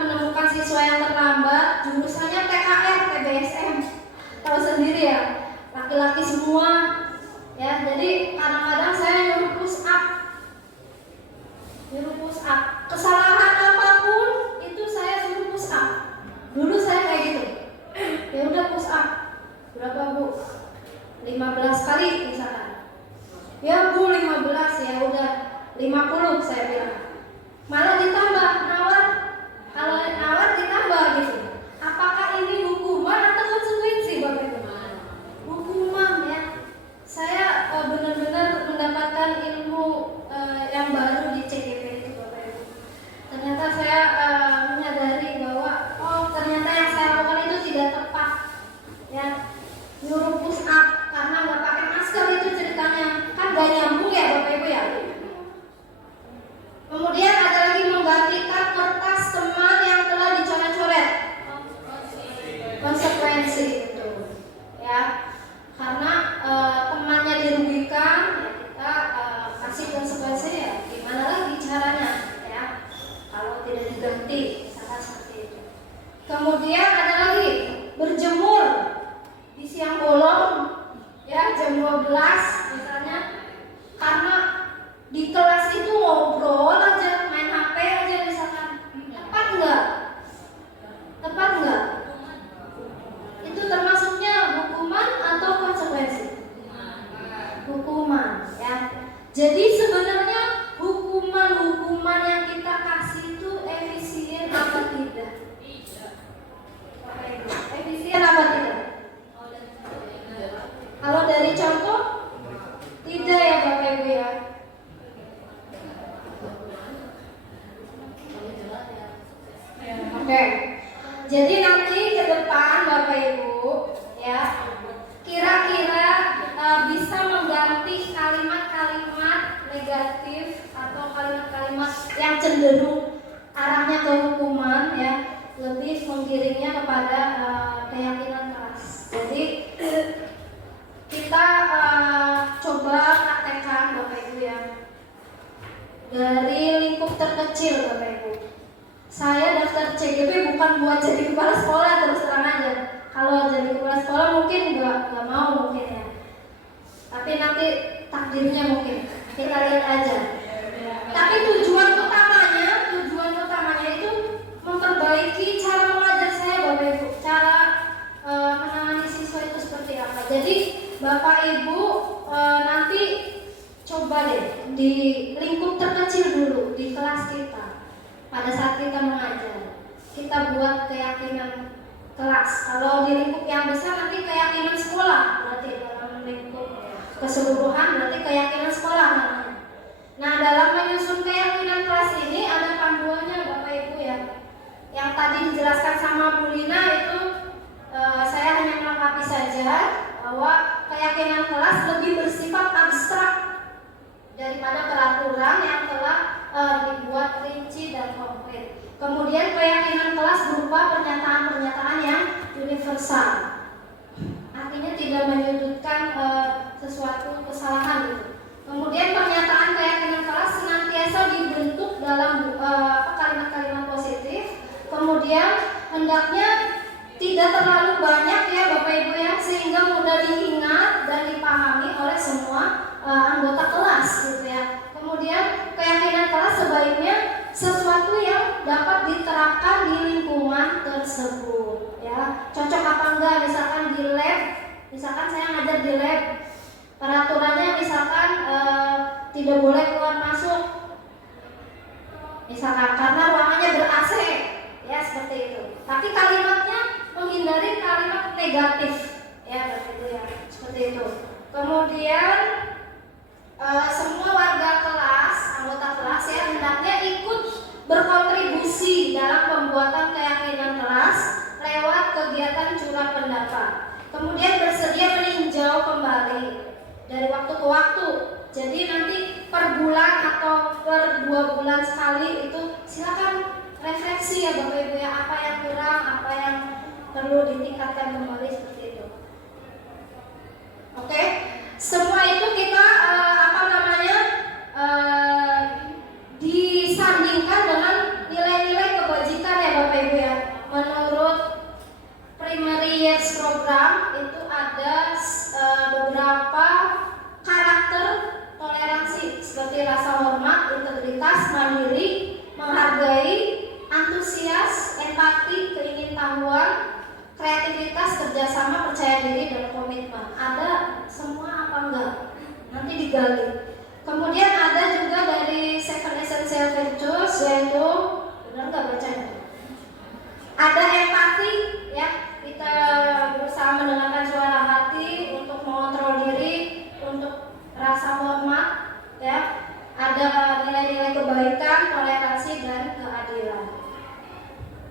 menemukan siswa yang terlambat, jurusannya PKR, PBSM. Tahu sendiri ya, laki-laki semua. Ya, jadi kadang-kadang saya nyuruh push up. Kesalahan apapun itu saya suruh push up. Dulu saya kayak gitu. Ya udah push up. Berapa Bu? 15 kali misalkan. Ya Bu 15, ya udah 50 saya bilang. Malah ditambah nawar. Kalau nawar ditambah gitu. Apakah ini hukuman atau konsekuensi Bapak Ibu? Hukuman ya. Saya benar-benar mendapatkan ilmu yang baru di CGP itu Bapak Ibu. Ternyata saya menyadari bahwa ternyata yang saya lakukan itu tidak tepat. Ya, nyuruh push up karena nggak pakai masker itu ceritanya, kan nggak nyambung ya Bapak Ibu ya. Kemudian ada lagi menggantikan kertas teman yang telah cenderung arahnya ke hukuman ya, lebih menggiringnya kepada keyakinan keras. Jadi kita coba praktekkan Bapak Ibu ya, dari lingkup terkecil Bapak Ibu. Saya daftar CGP bukan buat jadi kepala sekolah, terus terang aja. Kalau jadi kepala sekolah mungkin nggak mau mungkin ya. Tapi nanti takdirnya mungkin kita lihat aja. Tapi tujuan utamanya itu memperbaiki cara mengajar saya Bapak Ibu, cara menangani siswa itu seperti apa. Jadi Bapak Ibu nanti coba deh di lingkup terkecil dulu di kelas kita. Pada saat kita mengajar, kita buat keyakinan kelas. Kalau di lingkup yang besar nanti keyakinan sekolah, berarti dalam lingkup keseluruhan berarti keyakinan sekolah namanya. Nah, dalam menyusun keyakinan kelas ini ada panduannya Bapak Ibu ya. Yang tadi dijelaskan sama Bu Lina itu saya hanya melengkapi saja bahwa keyakinan kelas lebih bersifat abstrak daripada peraturan yang telah dibuat rinci dan konkret. Kemudian keyakinan kelas berupa pernyataan-pernyataan yang universal. Artinya tidak menyudutkan sesuatu kesalahan gitu. Kemudian pernyataan keyakinan kelas senantiasa dibentuk dalam kalimat-kalimat positif. Kemudian hendaknya tidak terlalu banyak ya Bapak Ibu ya, sehingga mudah diingat dan dipahami oleh semua anggota kelas gitu ya. Kemudian keyakinan kelas sebaiknya sesuatu yang dapat diterapkan di lingkungan tersebut ya. Cocok apa enggak, misalkan di lab, misalkan saya ngajar di lab, peraturannya misalkan tidak boleh keluar masuk misalkan karena ruangannya ber-AC ya, seperti itu. Tapi kalimatnya menghindari kalimat negatif ya Bapak Ibu ya, seperti itu. Kemudian semua warga kelas, anggota kelas ya hendaknya ikut berkontribusi dalam pembuatan keyakinan kelas lewat kegiatan curah pendapat. Kemudian bersedia meninjau kembali dari waktu ke waktu. Jadi nanti per bulan atau per 2 bulan sekali itu silakan refleksi ya Bapak Ibu ya, apa yang kurang, apa yang perlu ditingkatkan kembali seperti itu. Oke, semua itu kita disandingkan dengan nilai-nilai kebajikan ya Bapak Ibu ya. Menurut Primary Years Program itu ada beberapa karakter toleransi seperti rasa hormat, integritas, mandiri, menghargai, antusias, empati, keingintahuan, kreativitas, kerjasama, percaya diri, dan komitmen. Ada semua apa enggak? Nanti digali. Kemudian ada juga dari Seven Essential Virtues, yaitu benar nggak bacanya? Ada empati, ya kita berusaha mendengarkan suara hati untuk mengontrol diri, untuk rasa hormat, ya. Ada nilai-nilai kebaikan, toleransi, dan keadilan.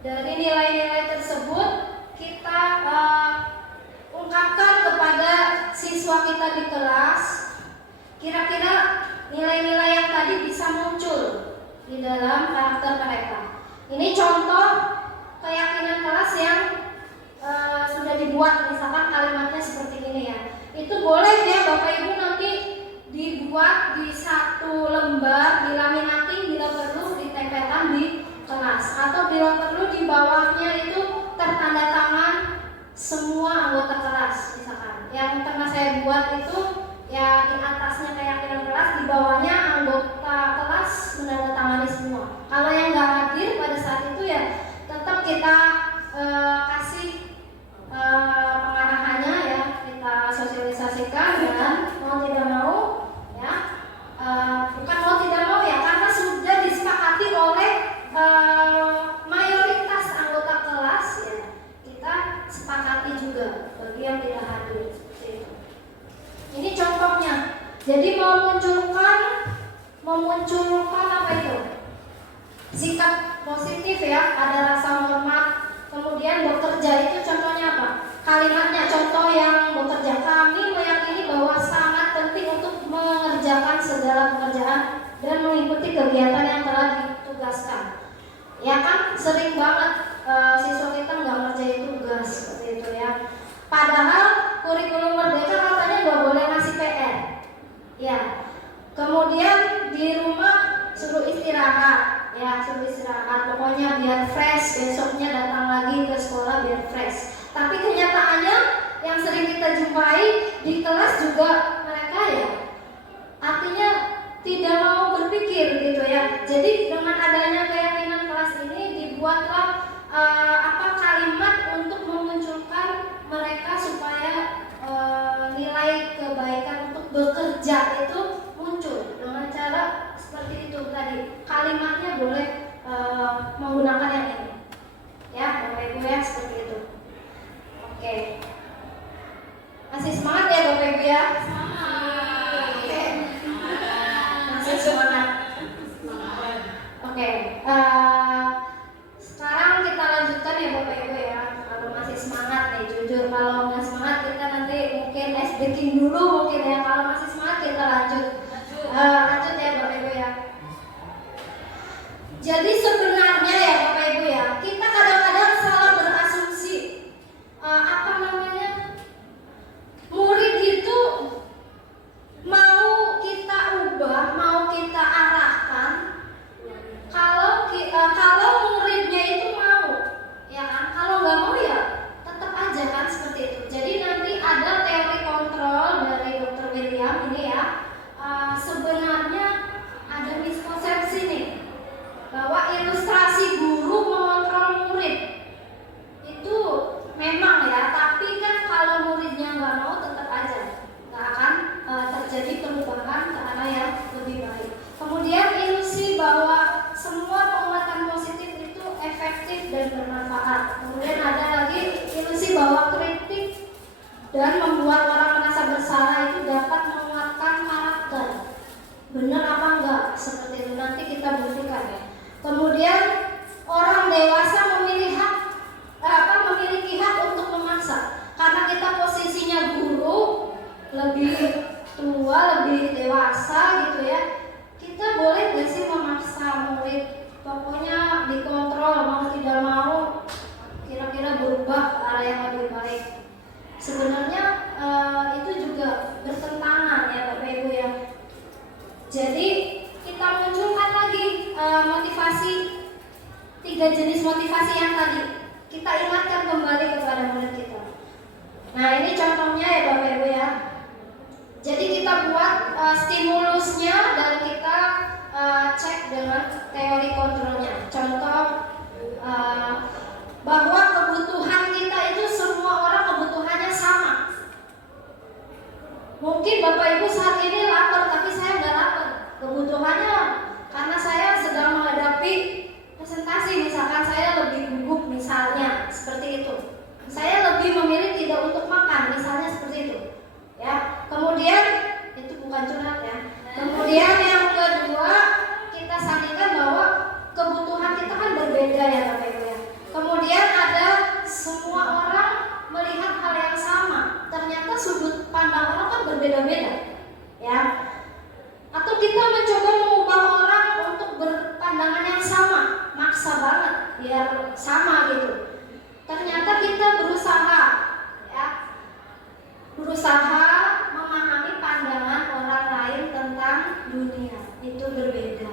Dari nilai-nilai tersebut kita ungkapkan kepada siswa kita di kelas. Kira-kira nilai-nilai yang tadi bisa muncul di dalam karakter mereka. Ini contoh keyakinan kelas yang sudah dibuat, misalkan kalimatnya seperti ini ya. Itu boleh ya Bapak Ibu nanti dibuat di satu lembar, dilaminating bila perlu, ditempelkan di kelas, atau bila perlu di bawahnya itu tertanda tangan semua anggota kelas misalkan. Yang pernah saya buat itu ya di atasnya keyakinan kelas, di bawahnya anggota kelas menandatangani semua. Kalau yang nggak hadir pada saat itu ya tetap kita kasih pengarahannya ya, kita sosialisasikan dan mau tidak mau ya, bukan mau tidak mau ya, karena sudah disepakati oleh mayoritas anggota kelas ya, kita sepakati juga bagi yang tidak hadir seperti itu. Ini contohnya. Jadi memunculkan apa itu? Sikap positif ya, ada rasa hormat. Kemudian bekerja itu contohnya apa? Kalimatnya, contoh yang bekerja. Kami meyakini bahwa sangat penting untuk mengerjakan segala pekerjaan dan mengikuti kegiatan yang telah ditugaskan. Ya kan sering banget siswa kita nggak ngerjain tugas seperti itu ya. Padahal kurikulum merdeka katanya nggak boleh ngasih PR. Ya. Kemudian di rumah suruh istirahat, ya suruh istirahat. Pokoknya biar fresh, besoknya datang lagi ke sekolah biar fresh. Tapi kenyataannya yang sering kita jumpai di kelas juga mereka ya, artinya tidak mau berpikir gitu ya. Jadi dengan adanya keyakinan kelas ini dibuatlah kalimat untuk memunculkan mereka supaya nilai kebaikan untuk bekerja itu muncul dengan cara seperti itu tadi. Kalimatnya boleh menggunakan yang ini, ya Bapak Ibu ya, seperti itu. Oke, masih semangat ya Bapak Ibu ya? Semangat. Oke, masih semangat. Oke, sekarang kita lanjutkan ya Bapak Ibu ya. Kalau masih semangat nih, jujur kalau nggak semangat kita nanti mungkin ice breaking dulu mungkin ya. Kalau masih semangat kita lanjut. Lanjut ya Bapak Ibu ya. Jadi sebenarnya ya Bapak Ibu ya, kita kadang-kadang salah berasumsi. Murid itu mau kita ubah, mau kita arahkan kalau muridnya itu mau, ya kan? Kalau nggak mau ya tetap aja kan seperti itu. Jadi nanti ada teori kontrol dari Dr. William ini ya. Sebenarnya ada miskonsepsi nih bahwa ilustrasi guru mengontrol murid itu memang ya, tapi kan kalau muridnya nggak mau tetap aja nggak akan terjadi perubahan ke arah yang lebih baik. Kemudian ilusi bahwa semua penguatan positif itu efektif dan bermanfaat. Kemudian ada lagi ilusi bahwa kritik dan membuat orang merasa bersalah itu dapat menguatkan karakter. Benar apa enggak? Seperti itu nanti kita buktikan ya. Kemudian orang dewasa memiliki hak untuk memaksa. Karena kita posisinya guru, lebih tua, lebih dewasa gitu ya. Kita boleh nggak sih memaksa murid? Pokoknya dikontrol, mau tidak mau kira-kira berubah ke arah yang lebih baik. Sebenarnya itu juga bertentangan ya Bapak Ibu ya. Jadi kita munculkan lagi motivasi, 3 jenis motivasi yang tadi. Kita ingatkan kembali kepada murid kita. Nah ini contohnya ya Bapak Ibu ya. Jadi kita buat stimulusnya dan kita cek dengan teori kontrolnya. Contoh bahwa kebutuhan kita itu semua orang kebutuhannya sama. Mungkin Bapak Ibu saat ini lapar, tapi saya nggak lapar. Kebutuhannya karena saya sedang menghadapi presentasi, misalkan saya lebih gugup misalnya seperti itu. Saya lebih memilih tidak untuk makan, misalnya seperti itu. Ya. Kemudian itu bukan curhat ya. Kemudian yang kedua kita sandingkan bahwa kebutuhan kita kan berbeda ya Bapak Ibu ya. Kemudian ada semua orang melihat hal yang sama. Ternyata sudut pandang orang kan berbeda-beda. Ya. Atau kita mencoba mengubah orang untuk berpandangan yang sama, maksa banget biar sama gitu. Ternyata kita berusaha memahami pandangan orang lain tentang dunia, itu berbeda.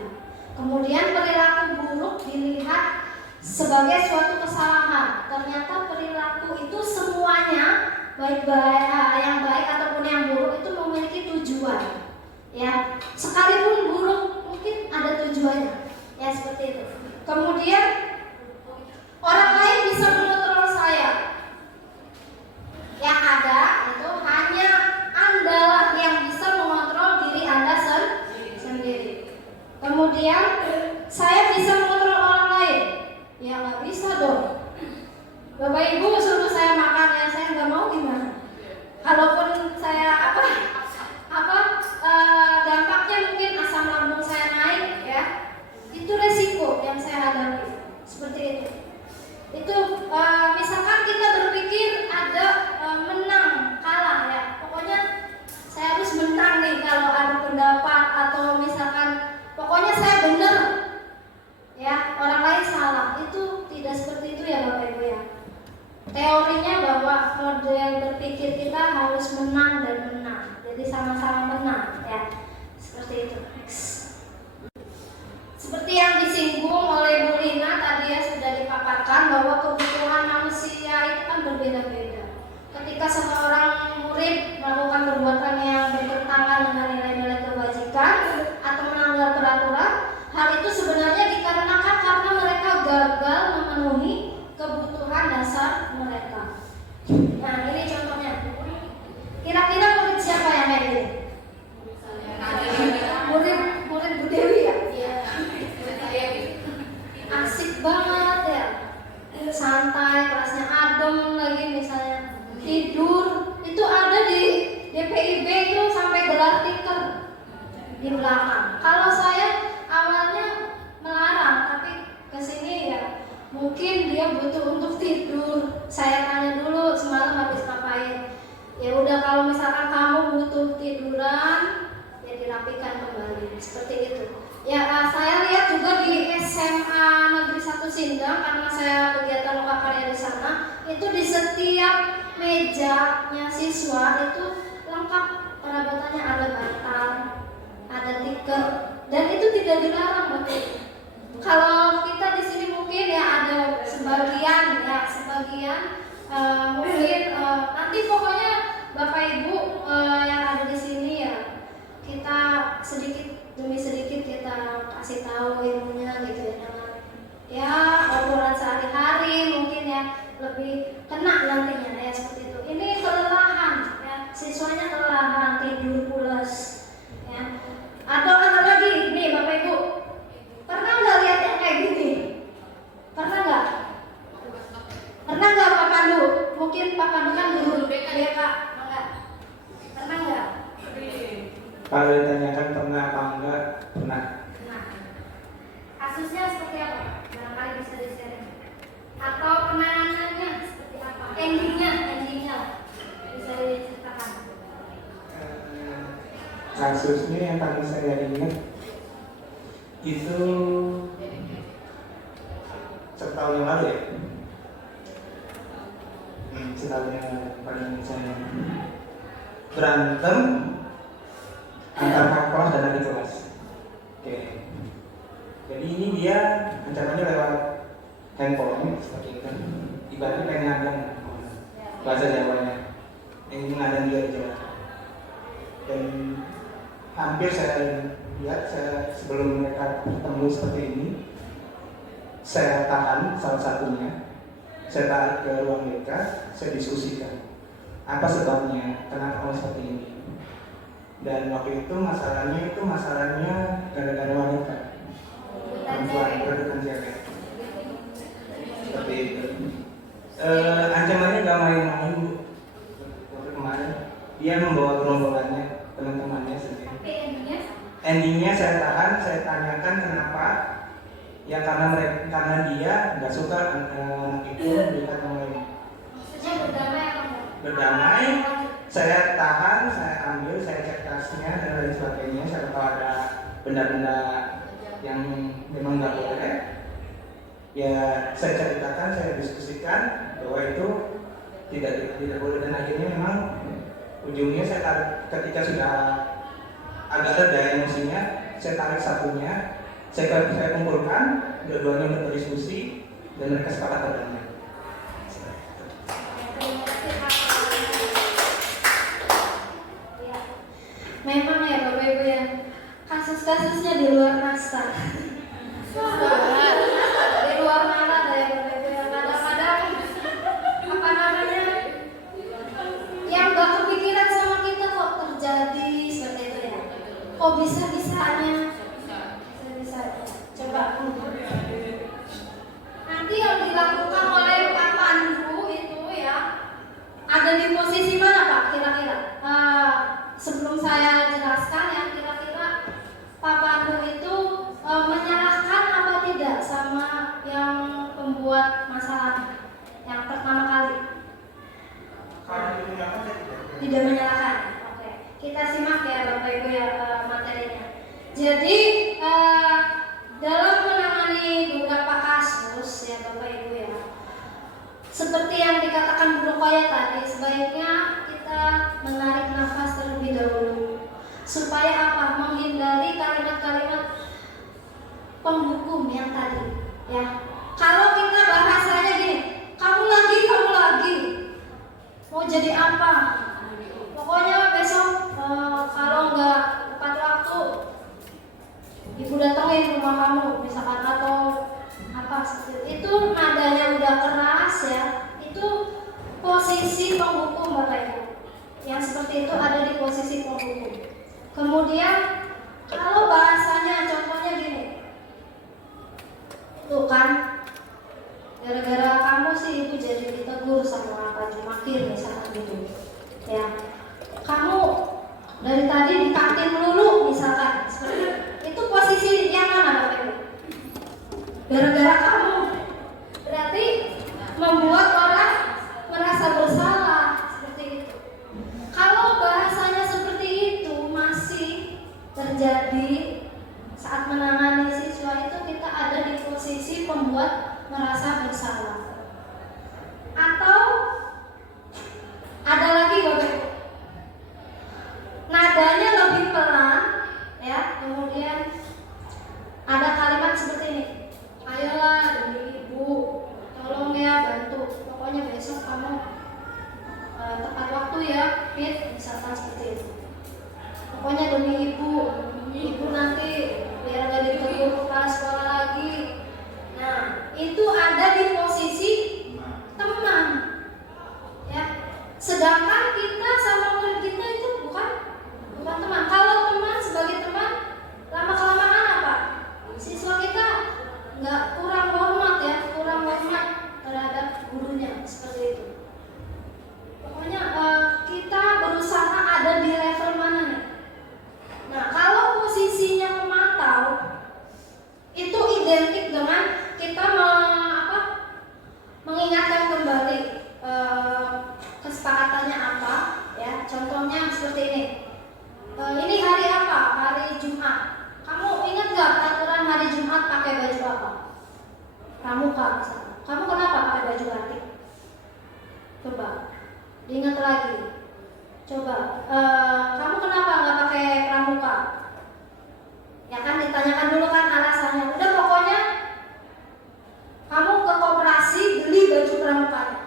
Kemudian perilaku buruk dilihat sebagai suatu kesalahan. Ternyata perilaku itu semuanya yang baik ataupun yang buruk itu memiliki tujuan. Ya, sekalipun buruk mungkin ada tujuannya. Ya seperti itu. Kemudian orang lain bisa mengontrol saya. Yang ada itu hanya Andalah yang bisa mengontrol diri Anda sendiri. Kemudian saya bisa mengontrol orang lain. Ya nggak bisa dong. Bapak Ibu suruh saya makan ya saya nggak mau gimana? Kalaupun saya gampang harus menang dan menang. Jadi sama-sama menang ya. Seperti itu. Seperti yang disinggung oleh Bu Lina tadi ya, sudah dipaparkan bahwa kebutuhan manusia itu kan berbeda-beda. Ketika seorang murid melakukan perbuatan yang bertentangan dengan nilai-nilai kebajikan atau melanggar peraturan, hal itu sebenarnya dikarenakan karena mereka gagal memenuhi kebutuhan dasar mereka. Nah, ini contohnya. Kira-kira murid siapa yang kayak gini? Murid Bu Dewi ya? Asik banget ya, santai, kelasnya adem lagi misalnya, tidur itu ada di DPIB itu sampai gelar tikar di belakang. Kalau saya awalnya melarang, tapi kesini ya mungkin dia butuh untuk tidur. Saya tanya dulu semalam habis ngapain. Ya udah, kalau misalkan kamu butuh tiduran ya dirapikan kembali seperti itu. Ya, saya lihat juga di SMA Negeri 1 Sindang, karena saya kegiatan lokal karya di sana, itu di setiap mejanya siswa itu lengkap perabotannya, ada bantal, ada tikar, dan itu tidak dilarang Bapak. Kalau kita di sini mungkin ya ada sebagian mungkin nanti pokoknya Bapak Ibu yang ada di sini ya, kita sedikit demi sedikit kita kasih tahu ilmunya gitu ya, dengan ya obrolan sehari-hari mungkin ya lebih kena nantinya ya seperti itu. Ini kelelahan ya, siswanya kelelahan, tidur pulas ya. Atau ada lagi nih Bapak Ibu, pernah nggak lihat yang kayak gini? Pernah nggak? Pernah nggak Pak Pandu? Mungkin Pak Pandu kan guru BK, enggak? Pernah nggak? Kalau ditanyakan pernah apa enggak, pernah. Nah, kasusnya seperti apa? Barangkali bisa di-share. Atau penanganannya seperti apa? Endingnya bisa diceritakan. Kasusnya yang paling saya ingat itu setahun yang lalu ya. Setahun yang lalu paling saya berantem antara kakak kelas dan adik kelas. Oke. Jadi ini dia ancamannya lewat handphone seperti itu. Ibaratnya pengen ngadang bahasa Jawanya. Ini ngadang dia aja. Dan hampir saya lihat sebelum mereka bertemu seperti ini, saya tahan salah satunya, saya tarik ke ruang mereka, saya diskusikan apa sebabnya, kenapa kamu seperti ini. Dan waktu itu masalahnya gara-gara wanita, perempuan rebutan cewek, seperti itu. Ancamannya gak main-main Bu. Waktu kemarin dia membawa gerombolannya, teman-temannya sendiri. Endingnya saya tahan, saya tanyakan kenapa. Ya karena dia nggak suka anak itu melihat yang lain. Maksudnya berdamai apa enggak? Berdamai. Saya tahan, saya ambil, saya cek tasnya dan lain sebagainya. Saya tahu ada benda-benda yang memang nggak boleh. Ya saya ceritakan, saya diskusikan bahwa itu tidak boleh, dan akhirnya memang ujungnya saya tarik, ketika sudah agak reda emosinya, saya tarik satunya, saya kumpulkan, dua-duanya berdiskusi dan mereka sepakat berdamai. Memang ya Bapak Ibu ya, kasus-kasusnya di luar nasta. Di luar nalar ya Bapak Ibu ya. Kadang-kadang apa namanya, yang gak kepikiran sama kita kok terjadi seperti itu ya. Kok bisa-bisanya? Bisa-bisa. Coba. Nanti yang dilakukan oleh Pak Pandu itu ya, ada di posisi mana Pak kira-kira? Sebelum saya jelaskan ya, kira-kira Pak Pandu itu menyalahkan apa tidak sama yang pembuat masalah yang pertama kali? Tidak menyalahkan. Oke, kita simak ya Bapak Ibu ya materinya. Jadi dalam menangani beberapa kasus ya Bapak Ibu ya, seperti yang dikatakan Bu Rokoya tadi, sebaiknya kita kita menarik nafas terlebih dahulu. Supaya apa? Menghindari kalimat-kalimat penghukum yang tadi, ya. Kalau kita bahasanya gini, kamu lagi, mau jadi apa? Pokoknya besok kalau nggak tepat waktu, ibu datengin rumah kamu, misalkan, atau apa seperti itu. Nadanya udah keras, ya. Itu posisi penghukum, Bapak Ibu. Yang seperti itu ada di posisi penghukum. Kemudian kalau bahasanya contohnya gini, tuh kan, gara-gara kamu sih ibu jadi ditegur sama Pak Jumakir misalkan gitu, ya. Kamu dari tadi di kantin melulu misalkan, seperti itu posisi yang mana Bapak Ibu? Gara-gara kamu, berarti membuat orang merasa bersalah, seperti itu. Kalau bahasanya seperti itu masih terjadi saat menangani siswa, itu kita ada di posisi pembuat merasa bersalah. Atau ada lagi Bapak Ibu, nadanya lebih pelan, ya. Kemudian ada kalimat seperti ini, ayolah demi ibu, tolong ya bantu, pokoknya besok kamu tepat waktu ya, Fit, misalkan seperti itu. Pokoknya demi ibu nanti biar gak ditegur kepala sekolah lagi. Nah, itu ada di posisi teman, ya. Sedangkan kita sama murid kita itu bukan teman. Kalau teman, sebagai teman, lama kelamaan apa? Siswa kita nggak kurang hormat, ya, kurang hormat terhadap gurunya, seperti itu. Pokoknya kita berusaha ada di level mana nih? Nah, kalau posisinya memantau, itu identik dengan kita mengingatkan kembali kesepakatannya apa, ya. Contohnya seperti ini. Ini hari apa? Hari Jumat. Kamu ingat gak aturan hari Jumat pakai baju apa? Pramuka misalnya. Kamu kenapa pakai baju batik? Coba diingat lagi. Coba kamu kenapa nggak pakai pramuka? Ya kan, ditanyakan dulu kan alasannya. Udah, pokoknya kamu ke koperasi beli baju pramukanya.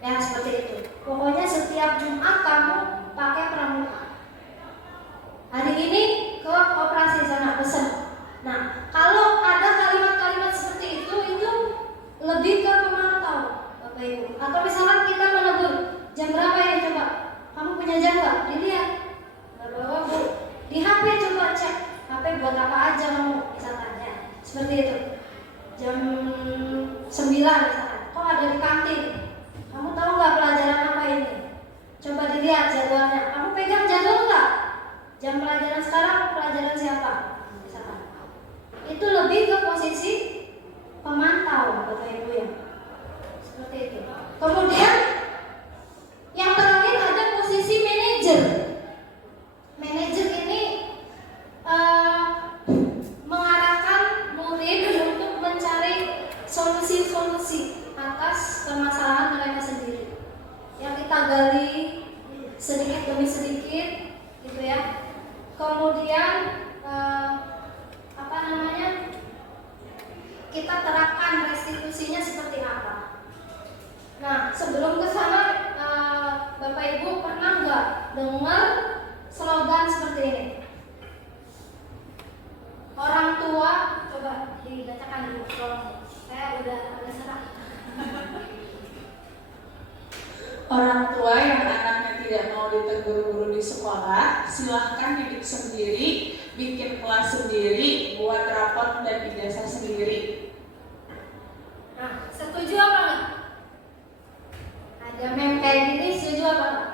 Ya, seperti itu. Pokoknya setiap Jumat kamu pakai pramuka. Hari ini ke koperasi sana pesen. Nah, kalau ada kalimat-kalimat seperti itu lebih ke pemantau, Bapak Ibu. Atau misalkan kita menegur, jam berapa ya coba? Kamu punya jam nggak? Dilihat. Nggak bawa, Bu. Di HP coba cek. HP buat apa aja kamu, misalkan, ya. Seperti itu. Jam 9 misalkan. Kok ada di kantin? Kamu tahu nggak pelajaran apa ini? Coba dilihat jadwalnya. Kamu pegang jadwal nggak? Jam pelajaran sekarang pelajaran siapa? Misalkan. Itu lebih ke posisi pemantau, Bapak Ibu, ya. Seperti itu. Kemudian yang terakhir ada posisi manajer. Manajer ini mengarahkan murid untuk mencari solusi-solusi atas permasalahan mereka sendiri. Yang kita gali sedikit demi sedikit, gitu ya. Kemudian kita terapkan restitusinya seperti apa. Nah, sebelum ke sana, Bapak Ibu pernah nggak dengar slogan seperti ini? Orang tua, coba dibacakan dulu, tolong. Saya udah agak serak. Orang tua yang anaknya tidak mau ditegur guru di sekolah, silahkan didik sendiri, bikin kelas sendiri, buat rapot dan ijazah sendiri. Nah, setuju apa enggak? Ada meme kayak gini, setuju apa enggak?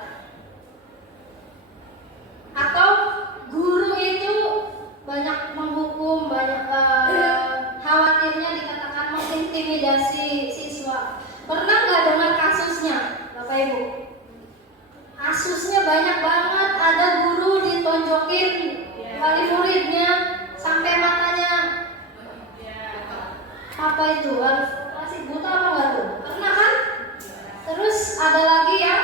Atau guru itu banyak menghukum, banyak khawatirnya dikatakan mengintimidasi siswa. Pernah nggak dengar kasusnya, Bapak Ibu? Kasusnya banyak banget, ada guru ditonjokin wali muridnya sampai matanya apa itu, masih buta apa enggak tuh? Pernah kan? Terus ada lagi yang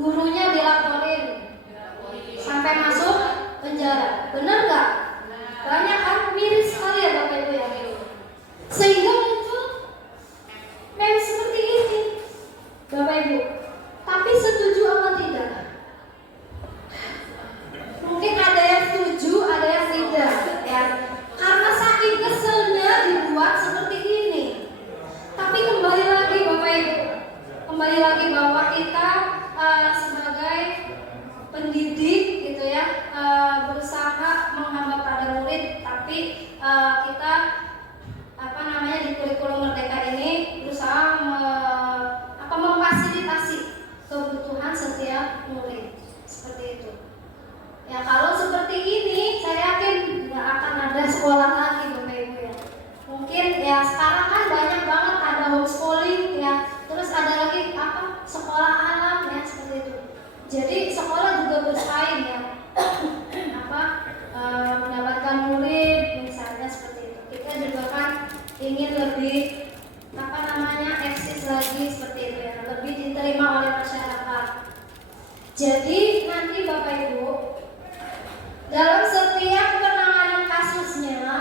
gurunya dilaporin sampai masuk penjara. Benar nggak? Banyak kan, miris sekali ya Bapak Ibu ya. Sehingga muncul meme seperti ini, Bapak Ibu. Tapi setuju apa tidak? Mungkin ada yang setuju, ada yang tidak, ya. Karena saking keselnya dibuat seperti ini. Tapi kembali lagi Bapak Ibu, kembali lagi bahwa kita sebagai pendidik gitu ya, berusaha menghambat pada murid, tapi kita di kurikulum Merdeka ini berusaha memfasilitasi kebutuhan setiap murid seperti itu. Ya kalau seperti ini, saya yakin nggak akan ada sekolah lagi Bapak Ibu ya. Mungkin ya sekarang kan banyak banget ada homeschooling ya, terus ada lagi sekolah alam ya seperti itu. Jadi sekolah juga bersaing ya, mendapatkan murid misalnya seperti itu. Kita juga kan ingin lebih eksis lagi seperti itu ya, lebih diterima oleh masyarakat. Jadi nanti Bapak Ibu dalam setiap penanganan kasusnya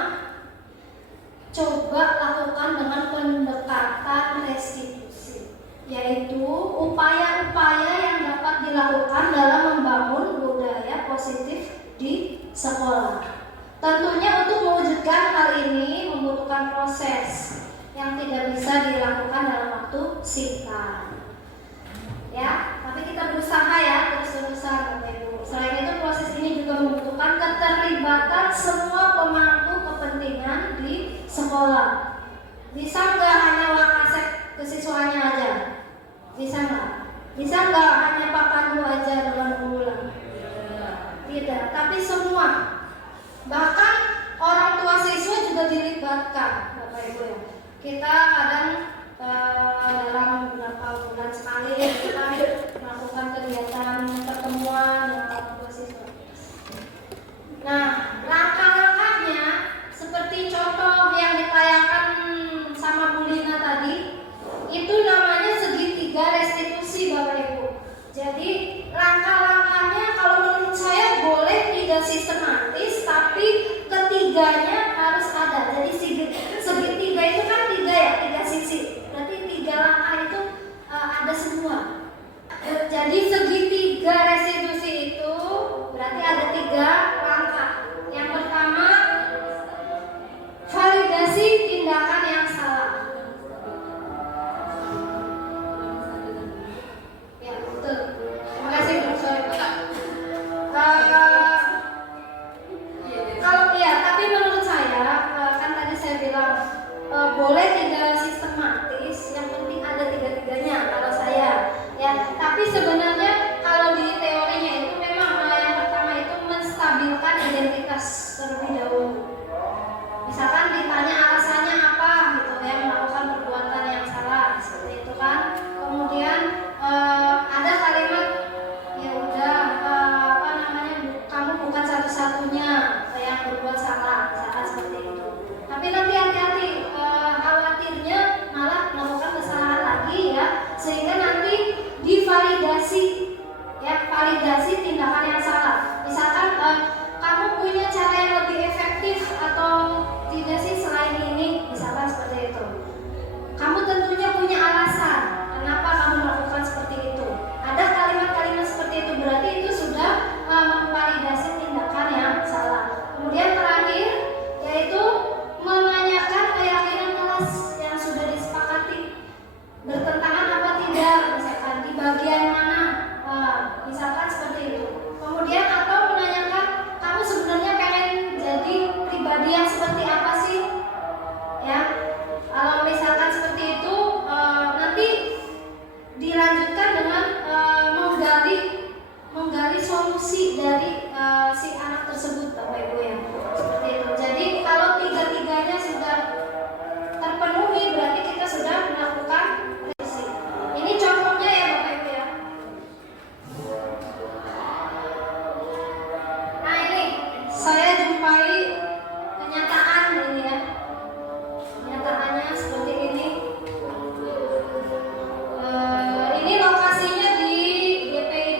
coba lakukan dengan pendekatan restitusi, yaitu upaya-upaya yang dapat dilakukan dalam membangun budaya positif di sekolah. Tentunya untuk mewujudkan hal ini membutuhkan proses yang tidak bisa dilakukan dalam waktu singkat. Ya, tapi kita berusaha ya terus-terusan Bapak Ibu. Selain itu proses ini juga membutuhkan keterlibatan semua pemangku kepentingan di sekolah. Bisa nggak hanya wakasek kesiswaannya aja? Bisa nggak? Bisa nggak hanya Pak Pandu aja dengan unggulan? Tidak, tapi semua. Bahkan orang tua siswa juga dilibatkan Bapak Ibu ya. Kita kadang dalam beberapa bulan sekali kita melakukan kegiatan pertemuan dengan orang tua siswa. Nah, langkah-langkahnya seperti contoh yang ditayangkan sama Bu Lina tadi, itu namanya segitiga restitusi Bapak Ibu. Jadi langkah-langkahnya kalau menurut saya boleh tidak sistematis, tapi ketiganya harus ada. Jadi segitiga itu kan tiga sisi. Berarti tiga langkah itu ada semua. Jadi segitiga restitusi itu berarti ada 3 langkah. Yang pertama, validasi tindakan yang salah. Ya betul. Terima kasih Bu. Tapi menurut saya kan tadi saya bilang boleh tidak sistematis, yang penting ada tiga-tiganya kalau saya ya. Tapi sebenarnya kalau di teorinya itu memang yang pertama itu menstabilkan identitas terlebih dahulu. Misalkan ditanya alasannya apa gitu ya, melakukan perbuatan yang salah seperti itu kan. Kemudian ada kalimat ya udah kamu bukan satu-satunya yang berbuat salah, misalkan seperti itu. Tapi nanti hati-hati, khawatirnya malah melakukan kesalahan lagi ya, sehingga nanti divalidasi ya, validasi tindakan yang salah. Misalkan kamu punya cara yang lebih efektif atau tidak sih selain ini, misalkan seperti itu. Kamu tentunya punya alasan kenapa kamu melakukan seperti itu. Ada kalimat-kalimat seperti itu, berarti itu sudah memvalidasi tindakan yang salah. Kemudian terakhir yaitu menanyakan keyakinan kelas yang sudah disepakati, bertentangan apa tidak, misalkan di bagian mana, misalkan seperti itu. Kemudian atau menanyakan kamu sebenarnya pengen jadi pribadi yang seperti apa sih, ya. Kalau misalkan seperti itu, nanti dilanjutkan dengan menggali solusi dari si anak tersebut Bapak Ibu ya, seperti itu. Jadi kalau tiga-tiganya sudah terpenuhi, berarti kita sudah melakukan revisi. Ini contohnya ya Bapak Ibu ya. Nah ini saya jumpai kenyataan ini ya, kenyataannya seperti ini. Ini lokasinya di DPID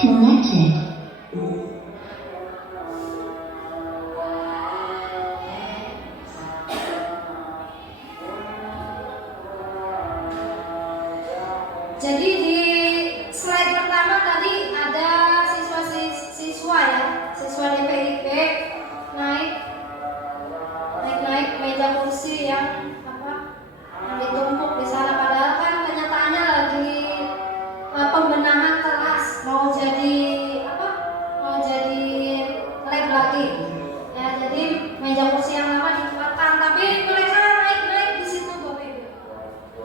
Connected. Jadi di slide pertama tadi ada siswa ya, siswa DPIP naik meja kursi yang ditumpuk di sana, padahal kan kenyataannya lagi pembenahan kelas, mau jadi lab lagi ya. Jadi meja kursi yang lama dikeluarkan, tapi mereka naik di situ Bapak Ibu.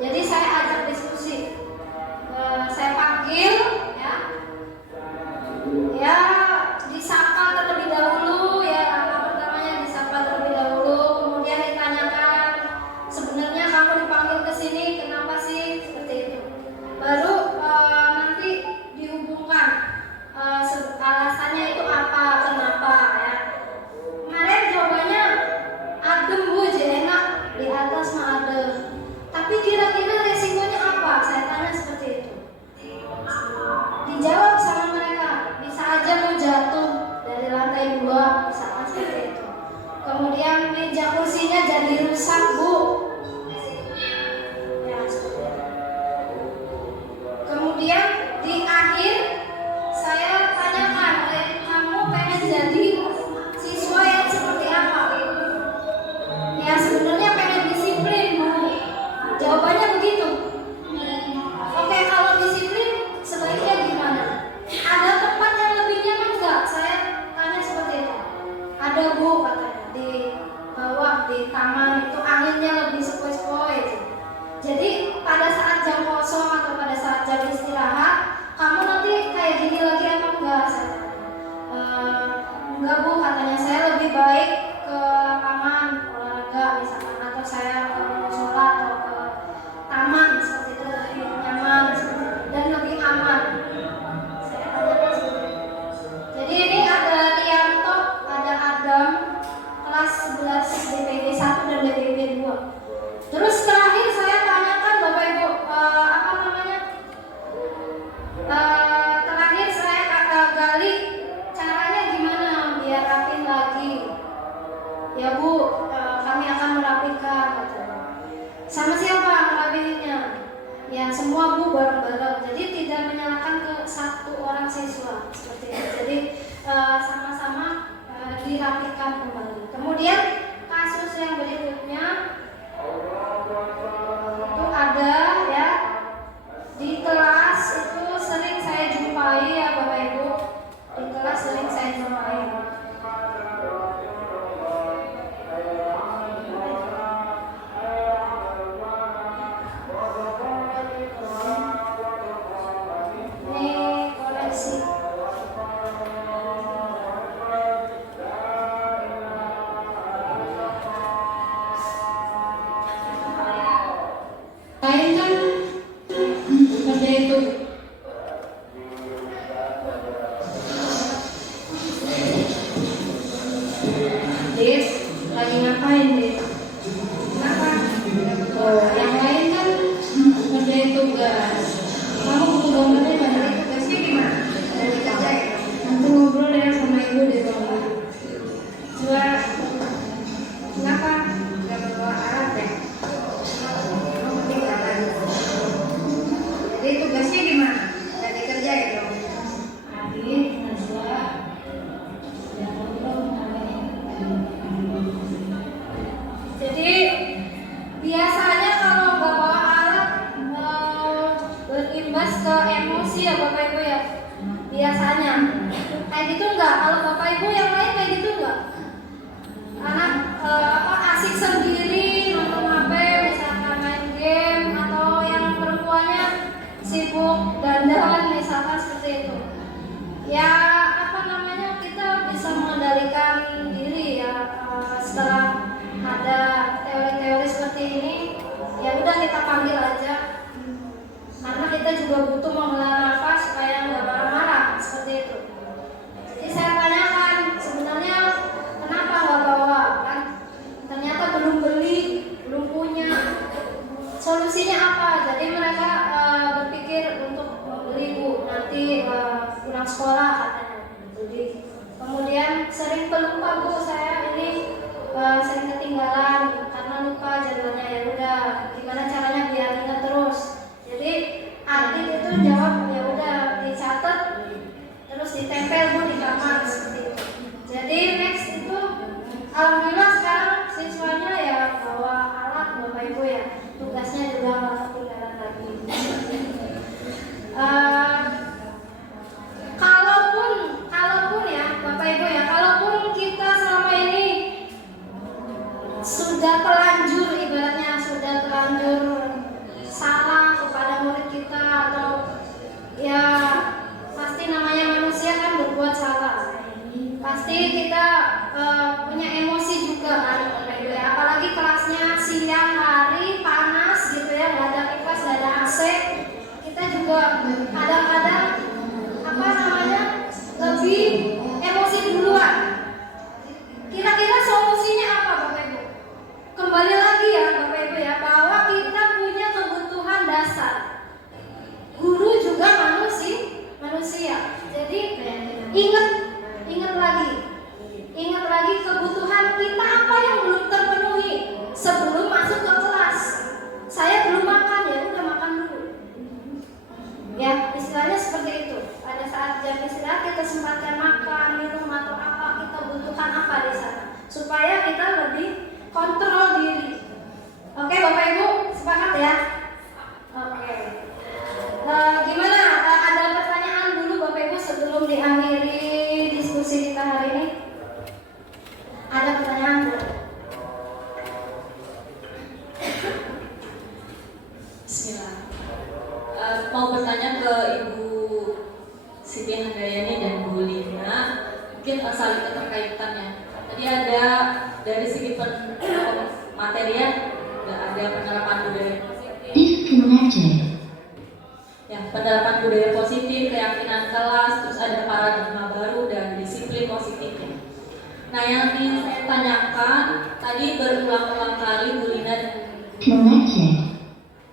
Jadi saya ajak diskusi, saya panggil ya disapa terlebih dahulu ya, apa pertamanya disapa terlebih dahulu, kemudian ditanyakan sebenarnya kamu dipanggil ke sini kenapa sih, seperti itu. Baru nanti dihubungkan alasannya itu apa, kenapa ya. Kemarin jawabannya adem Bu, jadi enak di atas mah adem. Tapi kira-kira resikonya apa? Saya tanya seperti itu. Dijawab sama mereka, bisa aja mau jatuh dari lantai 2, misalkan seperti itu. Kemudian meja kursinya jadi rusak Bu. Ya, seperti itu. Kemudian di akhir saya tanyakan, kamu pengen jadi siswa yang seperti apa? Ya sebenarnya pengen disiplin Bu. Jawabannya begitu. Oke, kalau disiplin sebaiknya gimana? Ada tempat yang lebih nyaman nggak? Saya tanya seperti itu. Ada Bu, katanya di bawah di taman itu anginnya lebih sepoi-sepoi. Jadi pada saat jam kosong atau pada saat jam istirahat, kamu nanti kayak gini lagi apa enggak? Saya tanya. Enggak Bu, katanya saya lebih baik ke lapangan olahraga misalkan, atau saya ke musola atau ke taman, seperti itu lebih nyaman seperti itu, dan lebih aman. Saya tanyakan seperti itu. Jadi ini ada Rianto, ada Adam, kelas 11 DPB 1 dan DPB 2. Terus terakhir saya tanyakan Bapak Ibu, terakhir saya gali caranya gimana biar rapin lagi. Ya Bu, kami akan merapikan, katanya. Sama siapa merapiinnya? Ya semua Bu, bareng-bareng. Jadi tidak menyalahkan ke satu orang siswa seperti itu. Jadi sama-sama dirapikan kembali. Kemudian kasus yang berikutnya itu ada ya di kelas, itu sering saya jumpai ya Bapak Ibu, di kelas sering saya jumpai. Ini koleksi. Lain kan seperti itu. Dit, lagi ngapain Dit? Kenapa? Oh, yang lain kan ngerjain tugas. Kamu butuh gambarnya banyak, tugasnya gimana? Ada dikerjain. Nanti ngobrol ya sama ibu di rumah. Coba, kenapa? Gak bawa alat ya? Jadi tugasnya gimana? Udah dikerjain dong? Adit, Najwa, ya jadi biasanya kalau nggak bawa alat berimbas ke emosi ya Bapak Ibu ya. Biasanya kayak gitu nggak? Kalau Bapak Ibu yang lain kayak gitu nggak? Anak asik sendiri nonton HP, misalkan main game, atau yang perempuannya sibuk dandan misalkan seperti itu. Ya kita bisa mengendalikan diri ya setelah ada teori-teori seperti ini. Ya udah kita panggil aja, karena kita juga butuh menghela nafas supaya nggak marah-marah seperti itu. Jadi saya tanyakan sebenarnya kenapa nggak bawa kan? Ternyata belum beli, belum punya. Solusinya apa? Jadi mereka berpikir untuk membeli Bu, nanti pulang sekolah katanya. Jadi kemudian sering pelupa Bu, saya ini sering ketinggalan karena lupa jadwalnya. Ya udah, gimana caranya biar ingat terus. Jadi Adit itu jawab ya udah dicatat terus ditempel Bu di kamar seperti itu. Jadi next itu alhamdulillah sekarang siswanya ya bawa alat Bapak Ibu ya, tugasnya juga nggak ketinggalan lagi. Kalaupun ya Bapak Ibu ya, kalaupun kita selama ini sudah terlanjur, ibaratnya sudah terlanjur salah kepada murid kita, atau ya pasti namanya manusia kan berbuat salah, pasti kita punya emosi juga kan Bapak Ibu ya. Apalagi kelasnya siang hari panas gitu ya, nggak ada kipas, nggak ada AC, kita juga kadang-kadang lebih emosi duluan. Kira-kira solusinya apa Bapak Ibu? Kembali lagi ya Bapak Ibu ya, bahwa kita punya kebutuhan dasar. Guru juga manusia. Jadi ingat lagi kebutuhan kita apa yang belum terpenuhi sebelum masuk ke kelas. Saya belum makan, ya udah makan dulu. Ya, istilahnya seperti itu. Pada saat jam istirahat kita sempatkan makan, minum atau apa, kita butuhkan apa di sana supaya kita lebih kontrol diri. Oke Bapak Ibu, sepakat ya? Oke. Gimana? Ada pertanyaan dulu Bapak Ibu sebelum diakhiri diskusi kita hari ini? Ada pertanyaan Bu? Bismillah. Mau bertanya ke Ibu Siti Handayani dan Bu Lina, mungkin saling keterkaitannya. Tadi ada dari segi material, ada penerapan budaya positif. Ya, penerapan budaya positif, keyakinan kelas, terus ada paradigma baru dan disiplin positifnya. Nah, yang ingin saya tanyakan tadi berulang-ulang kali Bu Lina dan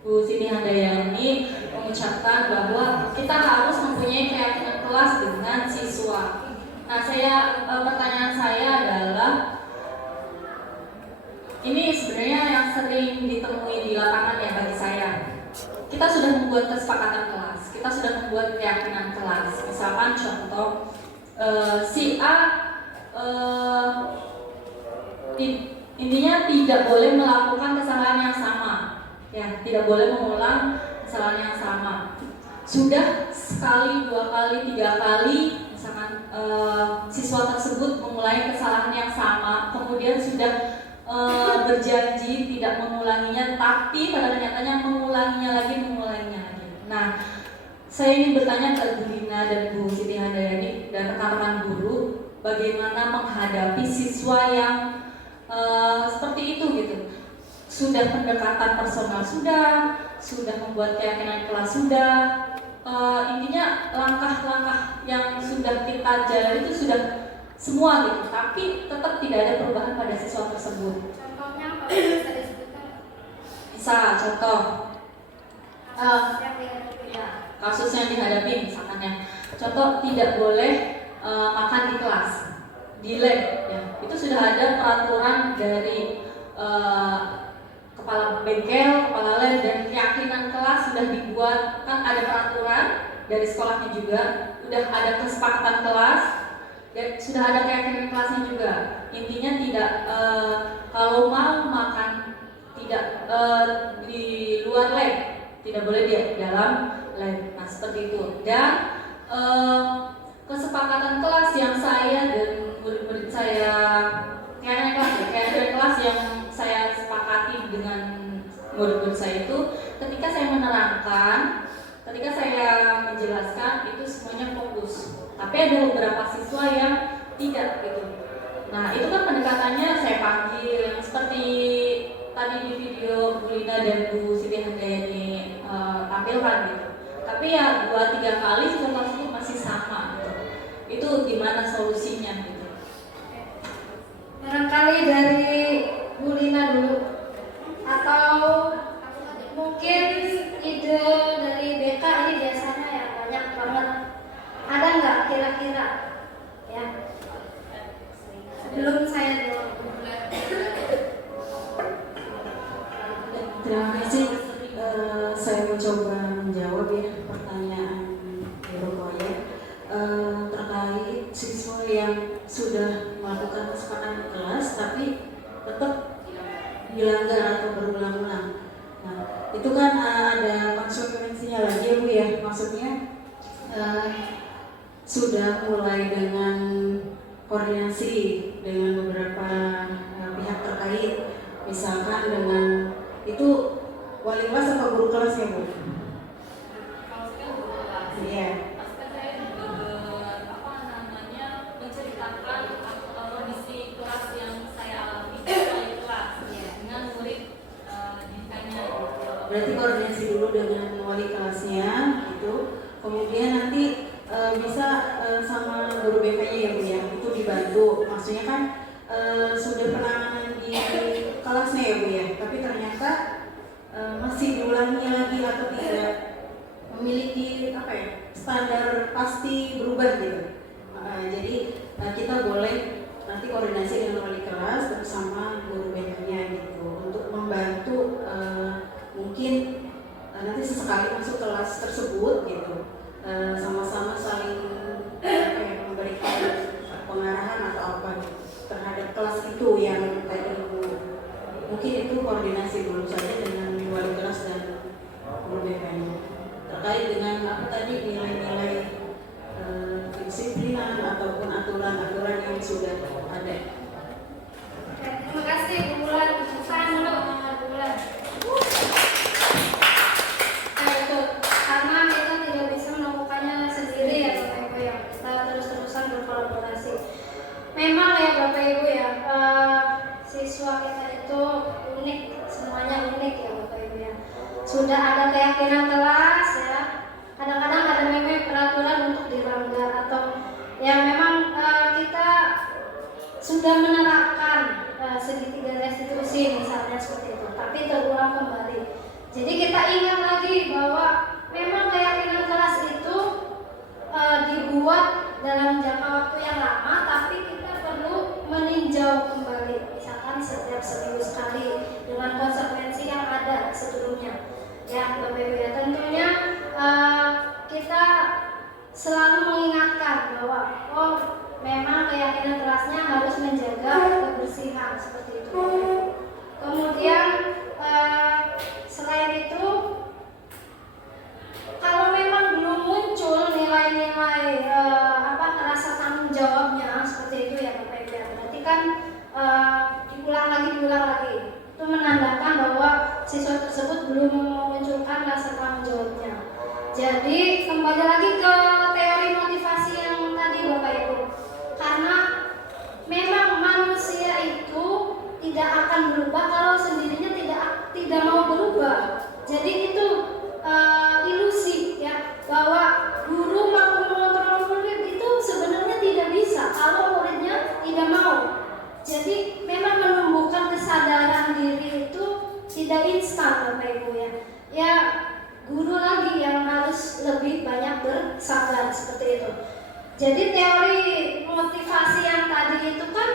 Bu Siti Handayani mengucapkan bahwa kita harus mempunyai keyakinan kelas dengan siswa. Nah, pertanyaan saya adalah, ini sebenarnya yang sering ditemui di lapangan ya bagi saya. Kita sudah membuat kesepakatan kelas, kita sudah membuat keyakinan kelas. Misalkan contoh, si A intinya tidak boleh melakukan kesalahan yang sama. Ya, tidak boleh mengulang kesalahan yang sama. Sudah sekali, 2 kali, 3 kali, misalkan siswa tersebut mengulangi kesalahan yang sama, kemudian sudah berjanji tidak mengulanginya, tapi pada kenyataannya mengulanginya lagi. Nah, saya ingin bertanya ke Bu Lina dan Bu Siti Handayani dan rekan-rekan guru, bagaimana menghadapi siswa yang seperti itu gitu. Sudah pendekatan personal sudah membuat keyakinan kelas intinya langkah-langkah yang sudah kita jalani itu sudah semua gitu, tapi tetap tidak ada perubahan pada siswa tersebut. Contohnya apa bisa disebutkan? Bisa contoh Ya. kasus yang dihadapi misalkan ya, contoh tidak boleh makan di kelas, di lab ya. Itu sudah ada peraturan dari kepala bengkel, kepala lab, dan keyakinan kelas sudah dibuat, kan ada peraturan dari sekolahnya juga, sudah ada kesepakatan kelas dan sudah ada keyakinan kelasnya juga. Intinya tidak kalau mau makan tidak di luar lab, tidak boleh di dalam lab. Nah, seperti itu. Dan kesepakatan kelas yang saya dan murid-murid saya, keyakinan kelas yang saya sepakati dengan murid-murid saya itu, ketika saya menerangkan, ketika saya menjelaskan, itu semuanya fokus. Tapi ada beberapa siswa yang tidak gitu. Nah, itu kan pendekatannya saya panggil seperti tadi di video Bu Lina dan Bu Siti Handayani tampilkan gitu. Tapi ya 2-3 kali siswa tersebut masih sama gitu. Itu gimana solusinya gitu? Barangkali dari Bu Lina dulu, atau mungkin ide dari BK ini biasanya ya banyak banget. Ada nggak kira-kira ya sebelum saya jawab. Terima kasih. Saya mencoba menjawab ya pertanyaan Ibu ya, terkait siswa yang sudah melakukan kesepakatan kelas tapi tetap dilanggar atau berulang-ulang. Nah, itu kan ada konsekuensinya lagi ya Bu ya. Maksudnya sudah mulai dengan koordinasi dengan beberapa pihak terkait, misalkan dengan itu wali kelas atau guru kelas ya Bu? Maksudnya guru kelas. Iya. Maksudnya saya juga menceritakan kondisi kelas yang saya alami di kelas dengan murid didikannya. Berarti koordinasi dulu dengan wali kelasnya gitu. Kemudian nanti bisa sama guru BK-nya ya Bu ya. Itu dibantu. Maksudnya kan sudah penanganan di kelasnya ya Bu ya. Tapi ternyata masih diulangi lagi atau tidak memiliki apa ya standar pasti berubah gitu. Jadi kita boleh nanti koordinasi dengan wali kelas bersama guru BK-nya gitu untuk membantu mungkin nanti sesekali masuk kelas tersebut gitu, sama-sama saling memberikan pengarahan atau apa gitu, terhadap kelas itu yang tadi mungkin itu koordinasi dulu saja dengan wali kelas dan guru BK-nya terkait dengan apa tadi nilai-nilai disiplinan ataupun aturan-aturan yang sudah ada. Terima kasih Bu Bulan. Saya dulu Bu Bulan. Itu karena kita tidak bisa melakukannya sendiri ya Bapak Ibu ya. Kita terus-terusan berkolaborasi. Memang ya Bapak Ibu ya, siswa kita itu unik, semuanya unik ya Bapak Ibu ya. Sudah ada keyakinan kelas ya. Kadang-kadang ada memang peraturan untuk dilanggar atau ya memang kita sudah menerapkan segitiga restitusi misalnya seperti itu, tapi terulang kembali. Jadi kita ingat lagi bahwa memang keyakinan kelas itu dibuat dalam jangka waktu yang lama, tapi kita perlu meninjau kembali, misalkan setiap seminggu sekali dengan konsekuensi yang ada sebelumnya. Ya, Bapak Ibu ya, tentunya kita selalu mengingatkan bahwa memang keyakinan kelasnya harus menjaga kebersihan seperti itu. Kemudian selain itu, kalau memang belum muncul nilai-nilai rasa tanggung jawabnya seperti itu ya Bapak Ibu, berarti kan diulang lagi. Itu menandakan bahwa siswa tersebut belum memunculkan rasa tanggung jawabnya. Jadi kembali lagi ke teori motivasi yang tadi Bapak Ibu, karena memang manusia itu tidak akan berubah kalau sendirinya tidak mau berubah. Jadi itu ilusi ya, bahwa guru mampu mengontrol murid itu sebenarnya tidak bisa kalau muridnya tidak mau. Jadi memang menumbuhkan kesadaran diri itu tidak instan Bapak Ibu ya. Ya guru lagi yang harus lebih banyak bersabar seperti itu. Jadi teori motivasi yang tadi itu kan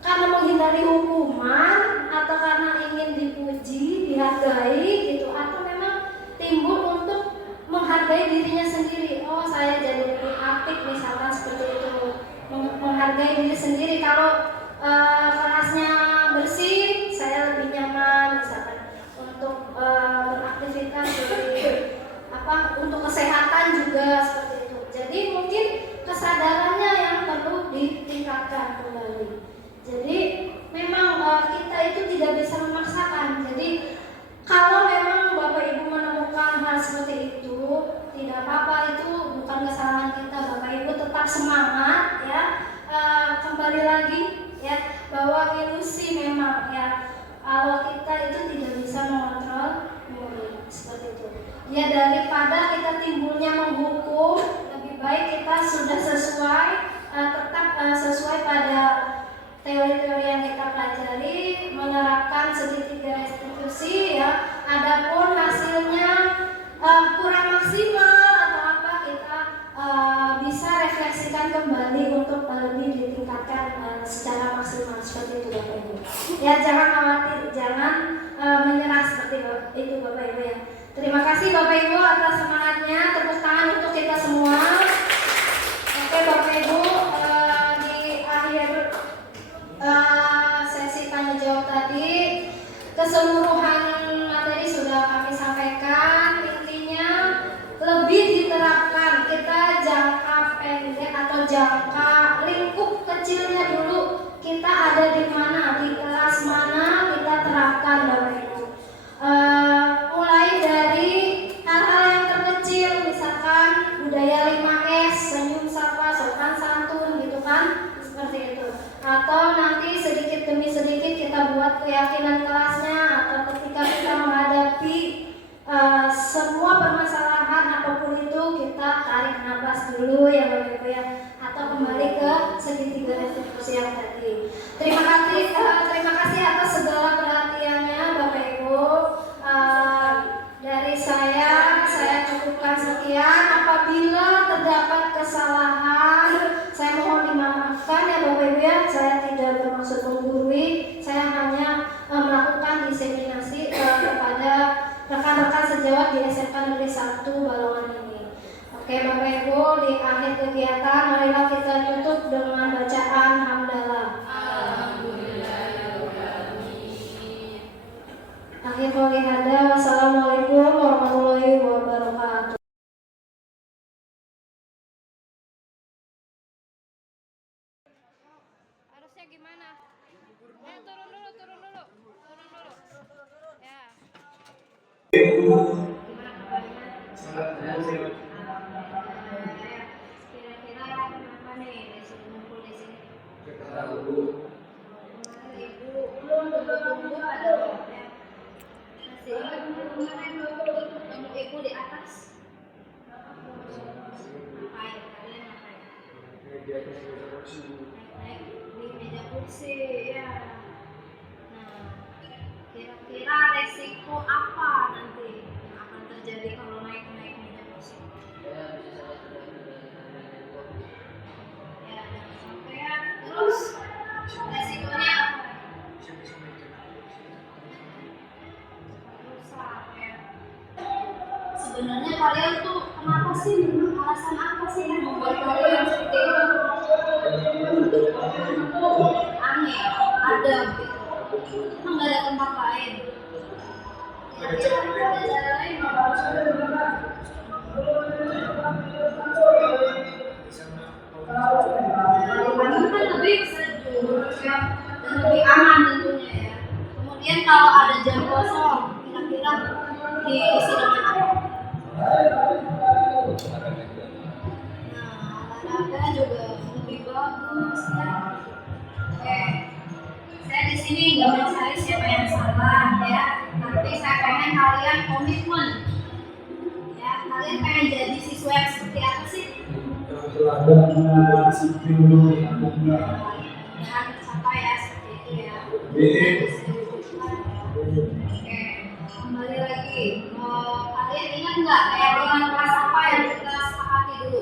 karena menghindari hukuman atau karena ingin dipuji, dihargai gitu, atau memang timbul untuk menghargai dirinya sendiri. Oh saya jadi lebih apik misalkan seperti itu, menghargai diri sendiri. Kalau kelasnya bersih, saya lebih nyaman misalkan untuk beraktivitas untuk kesehatan juga seperti itu. Jadi mungkin kesadarannya yang perlu ditingkatkan kembali. Jadi memang kita itu tidak bisa memaksakan. Jadi kalau memang Bapak Ibu menemukan hal seperti itu, tidak apa-apa, itu bukan kesalahan kita. Bapak Ibu tetap semangat ya. Kembali lagi ya, bahwa ilusi memang ya, kalau kita itu tidak bisa mengontrol murid seperti itu. Ya daripada kita timbulnya menghukum, lebih baik kita sudah tetap sesuai pada teori-teori yang kita pelajari, menerapkan segitiga restitusi ya. Adapun hasilnya kurang maksimal atau apa, kita seperti itu Bapak Ibu. Ya jangan khawatir, jangan menyerah seperti itu Bapak Ibu ya. Terima kasih Bapak Ibu atas semangatnya, tepuk tangan untuk kita semua. Oke Bapak Ibu, di akhir sesi tanya jawab tadi keseluruhan materi sudah kami sampaikan. Intinya lebih diterapkan kita jangka pendek atau jangka lingkup kecilnya dulu, kita ada di mana, di kelas mana kita terapkan Bapak Ibu. Mulai dari hal-hal yang terkecil, misalkan budaya 5S, senyum sapa, sopan santun gitu kan, seperti itu. Atau nanti sedikit demi sedikit kita buat keyakinan kelasnya, atau ketika kita menghadapi semua permasalahan apapun itu, kita tarik nafas dulu ya Bapak Ibu ya, atau kembali ke segitiga restitusi yang tadi. Terima kasih atas segala perhatiannya Bapak Ibu. Dari saya cukupkan sekian. Apabila terdapat kesalahan, saya mohon dimaafkan ya Bapak Ibu ya. Saya tidak bermaksud menggurui, saya hanya melakukan diseminasi kepada rekan-rekan sejawat di SMK Negeri 1 Balongan ini. Oke Bapak Ibu, di akhir kegiatan marilah kita tutup dengan bacaan hamdalah. Akhir qouli hada, wassalamualaikum warahmatullahi wabarakatuh. Harusnya gimana? Turun dulu. Ya. Kira-kira kenapa nih disuruh ngumpul di sini? Ibu belum ada ya. Masih ingat kemarin ibu di atas. Ngapain? Kalian ngapain? Naik di meja kursi ya. Nah, kira-kira resiko apa nanti yang akan terjadi kalau naik meja kursi? Ya, jangan sampai terus resikonya apa? Rusak ya. Sebenarnya kalian tuh kenapa sih? Alasan apa sih yang membuat kalian seperti itu? Aneh, ada gitu. Emang gak ada tempat lain? Kira-kira ada cara lain nggak? Nah, kan lebih sejuk ya, dan lebih aman tentunya ya. Kemudian kalau ada jam kosong, kira-kira diisi dengan apa? Nah, olahraga juga lebih bagus ya. Oke, saya di sini nggak mencari siapa yang salah ya, tapi saya pengen kalian komitmen. Ya, kalian pengen jadi siswa yang seperti apa sih? Teladan, disiplin, Jangan tercapai ya seperti itu ya. Oke, kembali lagi. Kalian ingat nggak keyakinan kelas apa yang kita sepakati dulu?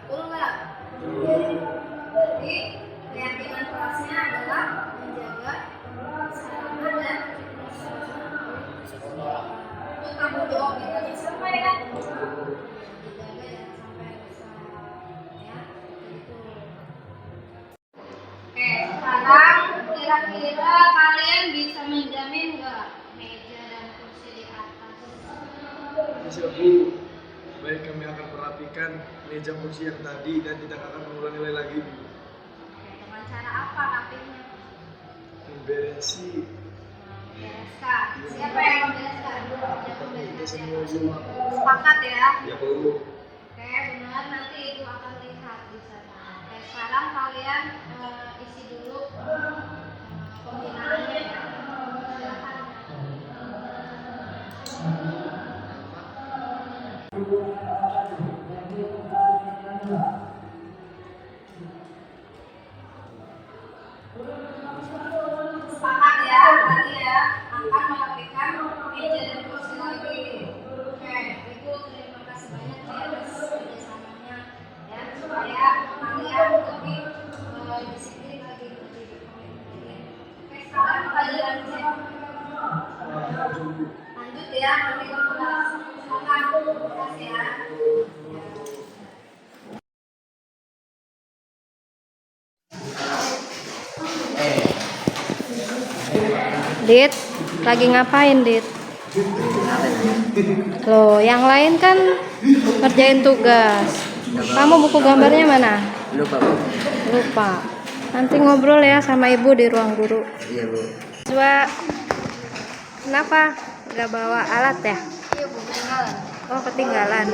Betul nggak? Berarti keyakinan kelasnya adalah menjaga sarana dan itu tanggung jawab kita bersama ya. Dijaga jangan sampai rusak ya. Itu. Oke, sekarang kira-kira kalian bisa menjamin nggak meja dan kursi di atas? Bisa Bu, baik kami akan perhatikan meja kursi yang tadi dan tidak akan mengulangi lagi Bu. Oke, dengan cara apa rapinya? Memberesi Membereskan. Siapa yang membereskan? Yang kita membereskan semua siapa? Bu. Sepakat ya? Ya Bu. Oke, benar. Nanti ibu akan lihat di sana. Oke, sekarang kalian isi dulu pembinaannya ya. Silakan. Sepakat ya, tadi ya akan merapikan meja dan kursi lagi. Oke, ibu terima kasih banyak ya atas kerjasamanya ya supaya kalian Dit, lagi ngapain, Dit? Loh, yang lain kan ngerjain tugas. Kamu buku gambarnya mana? Lupa. Nanti ngobrol ya sama ibu di ruang guru. Iya, Bu. Coba, kenapa gak bawa alat ya? Iya Bu, ketinggalan. Oh, ketinggalan.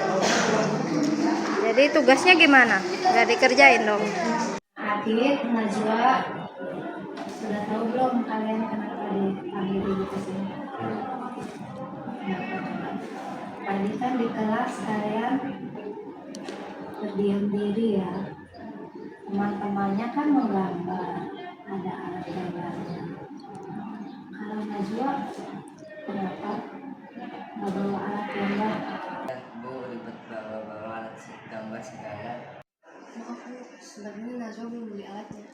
Jadi tugasnya gimana? Gak dikerjain dong? Adit, Najwa, sudah tahu belum kalian kenapa dipanggil ibu ke sini? Tadi kan di kelas kalian berdiam diri ya. Teman-temannya kan menggambar, ada alat gambarnya. Kalau Najwa, kenapa nggak bawa alat gambar? Bu, ribet bawa-bawa alat gambar segala. Maaf Bu, sebenarnya Najwa belum beli alatnya.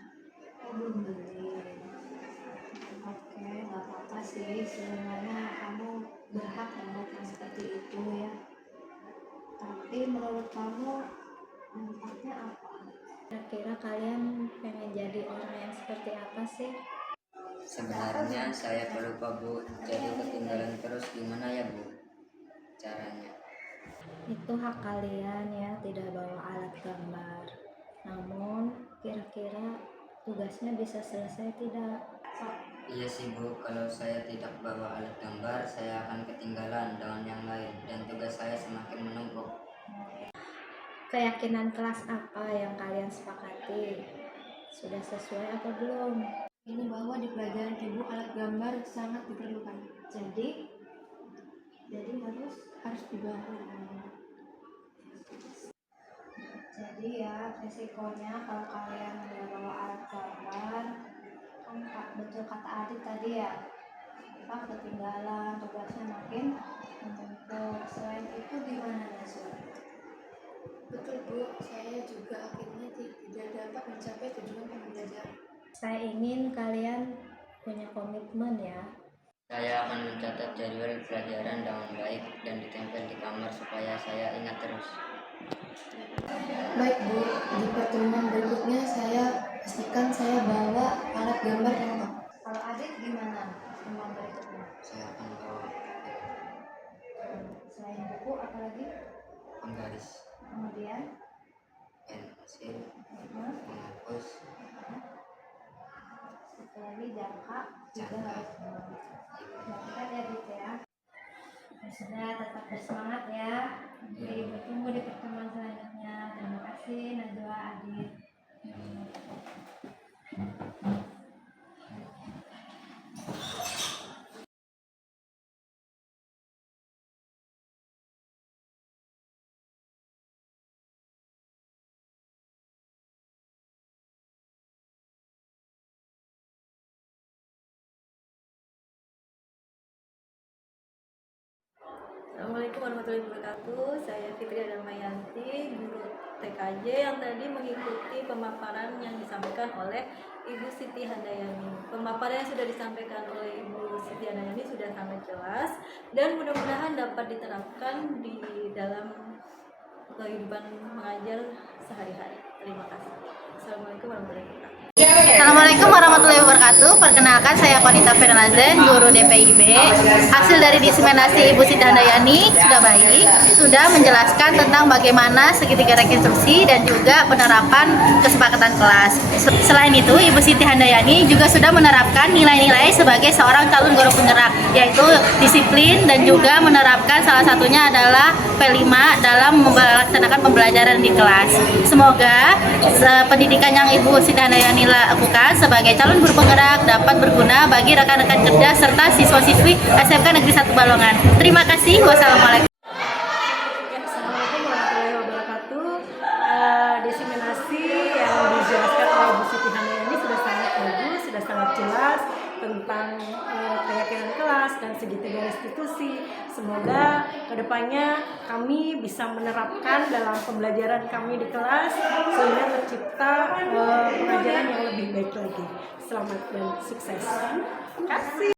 Oh, belum beli. Oke, nggak apa-apa sih. Sebenarnya kamu berhak melakukan seperti itu ya. Tapi menurut kamu manfaatnya apa? Kira-kira kalian pengen jadi orang yang seperti apa sih? Sebenarnya saya pelupa, Bu. Jadi ketinggalan terus, gimana ya, Bu? Caranya. Itu hak kalian ya, tidak bawa alat gambar. Namun, kira-kira tugasnya bisa selesai tidak? Iya sih, Bu. Kalau saya tidak bawa alat gambar, saya akan ketinggalan dengan yang lain dan tugas saya semakin menumpuk. Keyakinan kelas apa yang kalian sepakati? Sudah sesuai atau belum? Ini bahwa di pelajaran ibu alat gambar sangat diperlukan. Jadi harus dibantu. Jadi ya resikonya kalau kalian nggak bawa alat gambar, kan betul kata Adit tadi ya, kita ketinggalan, tugasnya makin menumpuk. Selain itu gimana Najwa? Betul Bu, saya juga akhirnya tidak dapat mencapai tujuan pembelajaran. Saya ingin kalian punya komitmen ya. Saya akan mencatat jadwal pelajaran dengan baik dan ditempel di kamar supaya saya ingat terus. Baik Bu, di pertemuan berikutnya saya pastikan saya bawa alat gambar lengkap. Kalau Adit gimana pertemuan berikutnya? Saya akan bawa Selain buku apalagi? penggaris, Kemudian pensil, penghapus, satu lagi jangka juga harus bawa. Jangan ya Adit ya. Sudah, tetap bersemangat ya. Oke, bertemu di pertemuan selanjutnya. Terima kasih Najwa, Adit. Assalamualaikum warahmatullahi wabarakatuh. Saya Fitri Adamayanti, guru TKJ yang tadi mengikuti pemaparan yang disampaikan oleh Ibu Siti Handayani. Pemaparan yang sudah disampaikan oleh Ibu Siti Handayani sudah sangat jelas dan mudah-mudahan dapat diterapkan di dalam kehidupan mengajar sehari-hari. Terima kasih. Assalamualaikum warahmatullahi wabarakatuh. Assalamualaikum warahmatullahi wabarakatuh. Perkenalkan saya Konita Fernanzen, guru DPIB. Hasil dari diseminasi Ibu Siti Handayani sudah baik, sudah menjelaskan tentang bagaimana segitiga rekonstruksi dan juga penerapan kesepakatan kelas. Selain itu, Ibu Siti Handayani juga sudah menerapkan nilai-nilai sebagai seorang calon guru penggerak, yaitu disiplin dan juga menerapkan salah satunya adalah P5 dalam melaksanakan pembelajaran di kelas. Semoga pendidikan yang Ibu Siti Handayani lakukan sebagai calon guru penggerak dapat berguna bagi rekan-rekan kerja serta siswa-siswi SMK Negeri 1 Balongan. Terima kasih. Wassalamualaikum. Assalamualaikum warahmatullahi wabarakatuh. Diseminasi yang dijelaskan oleh Ibu Siti Handayani sudah sangat bagus, sudah sangat jelas tentang keyakinan kelas dan segitiga restitusi. Semoga kedepannya kami bisa menerapkan dalam pembelajaran kami di kelas sehingga tercipta pengajaran yang lebih baik lagi. Selamat dan sukses. Terima kasih.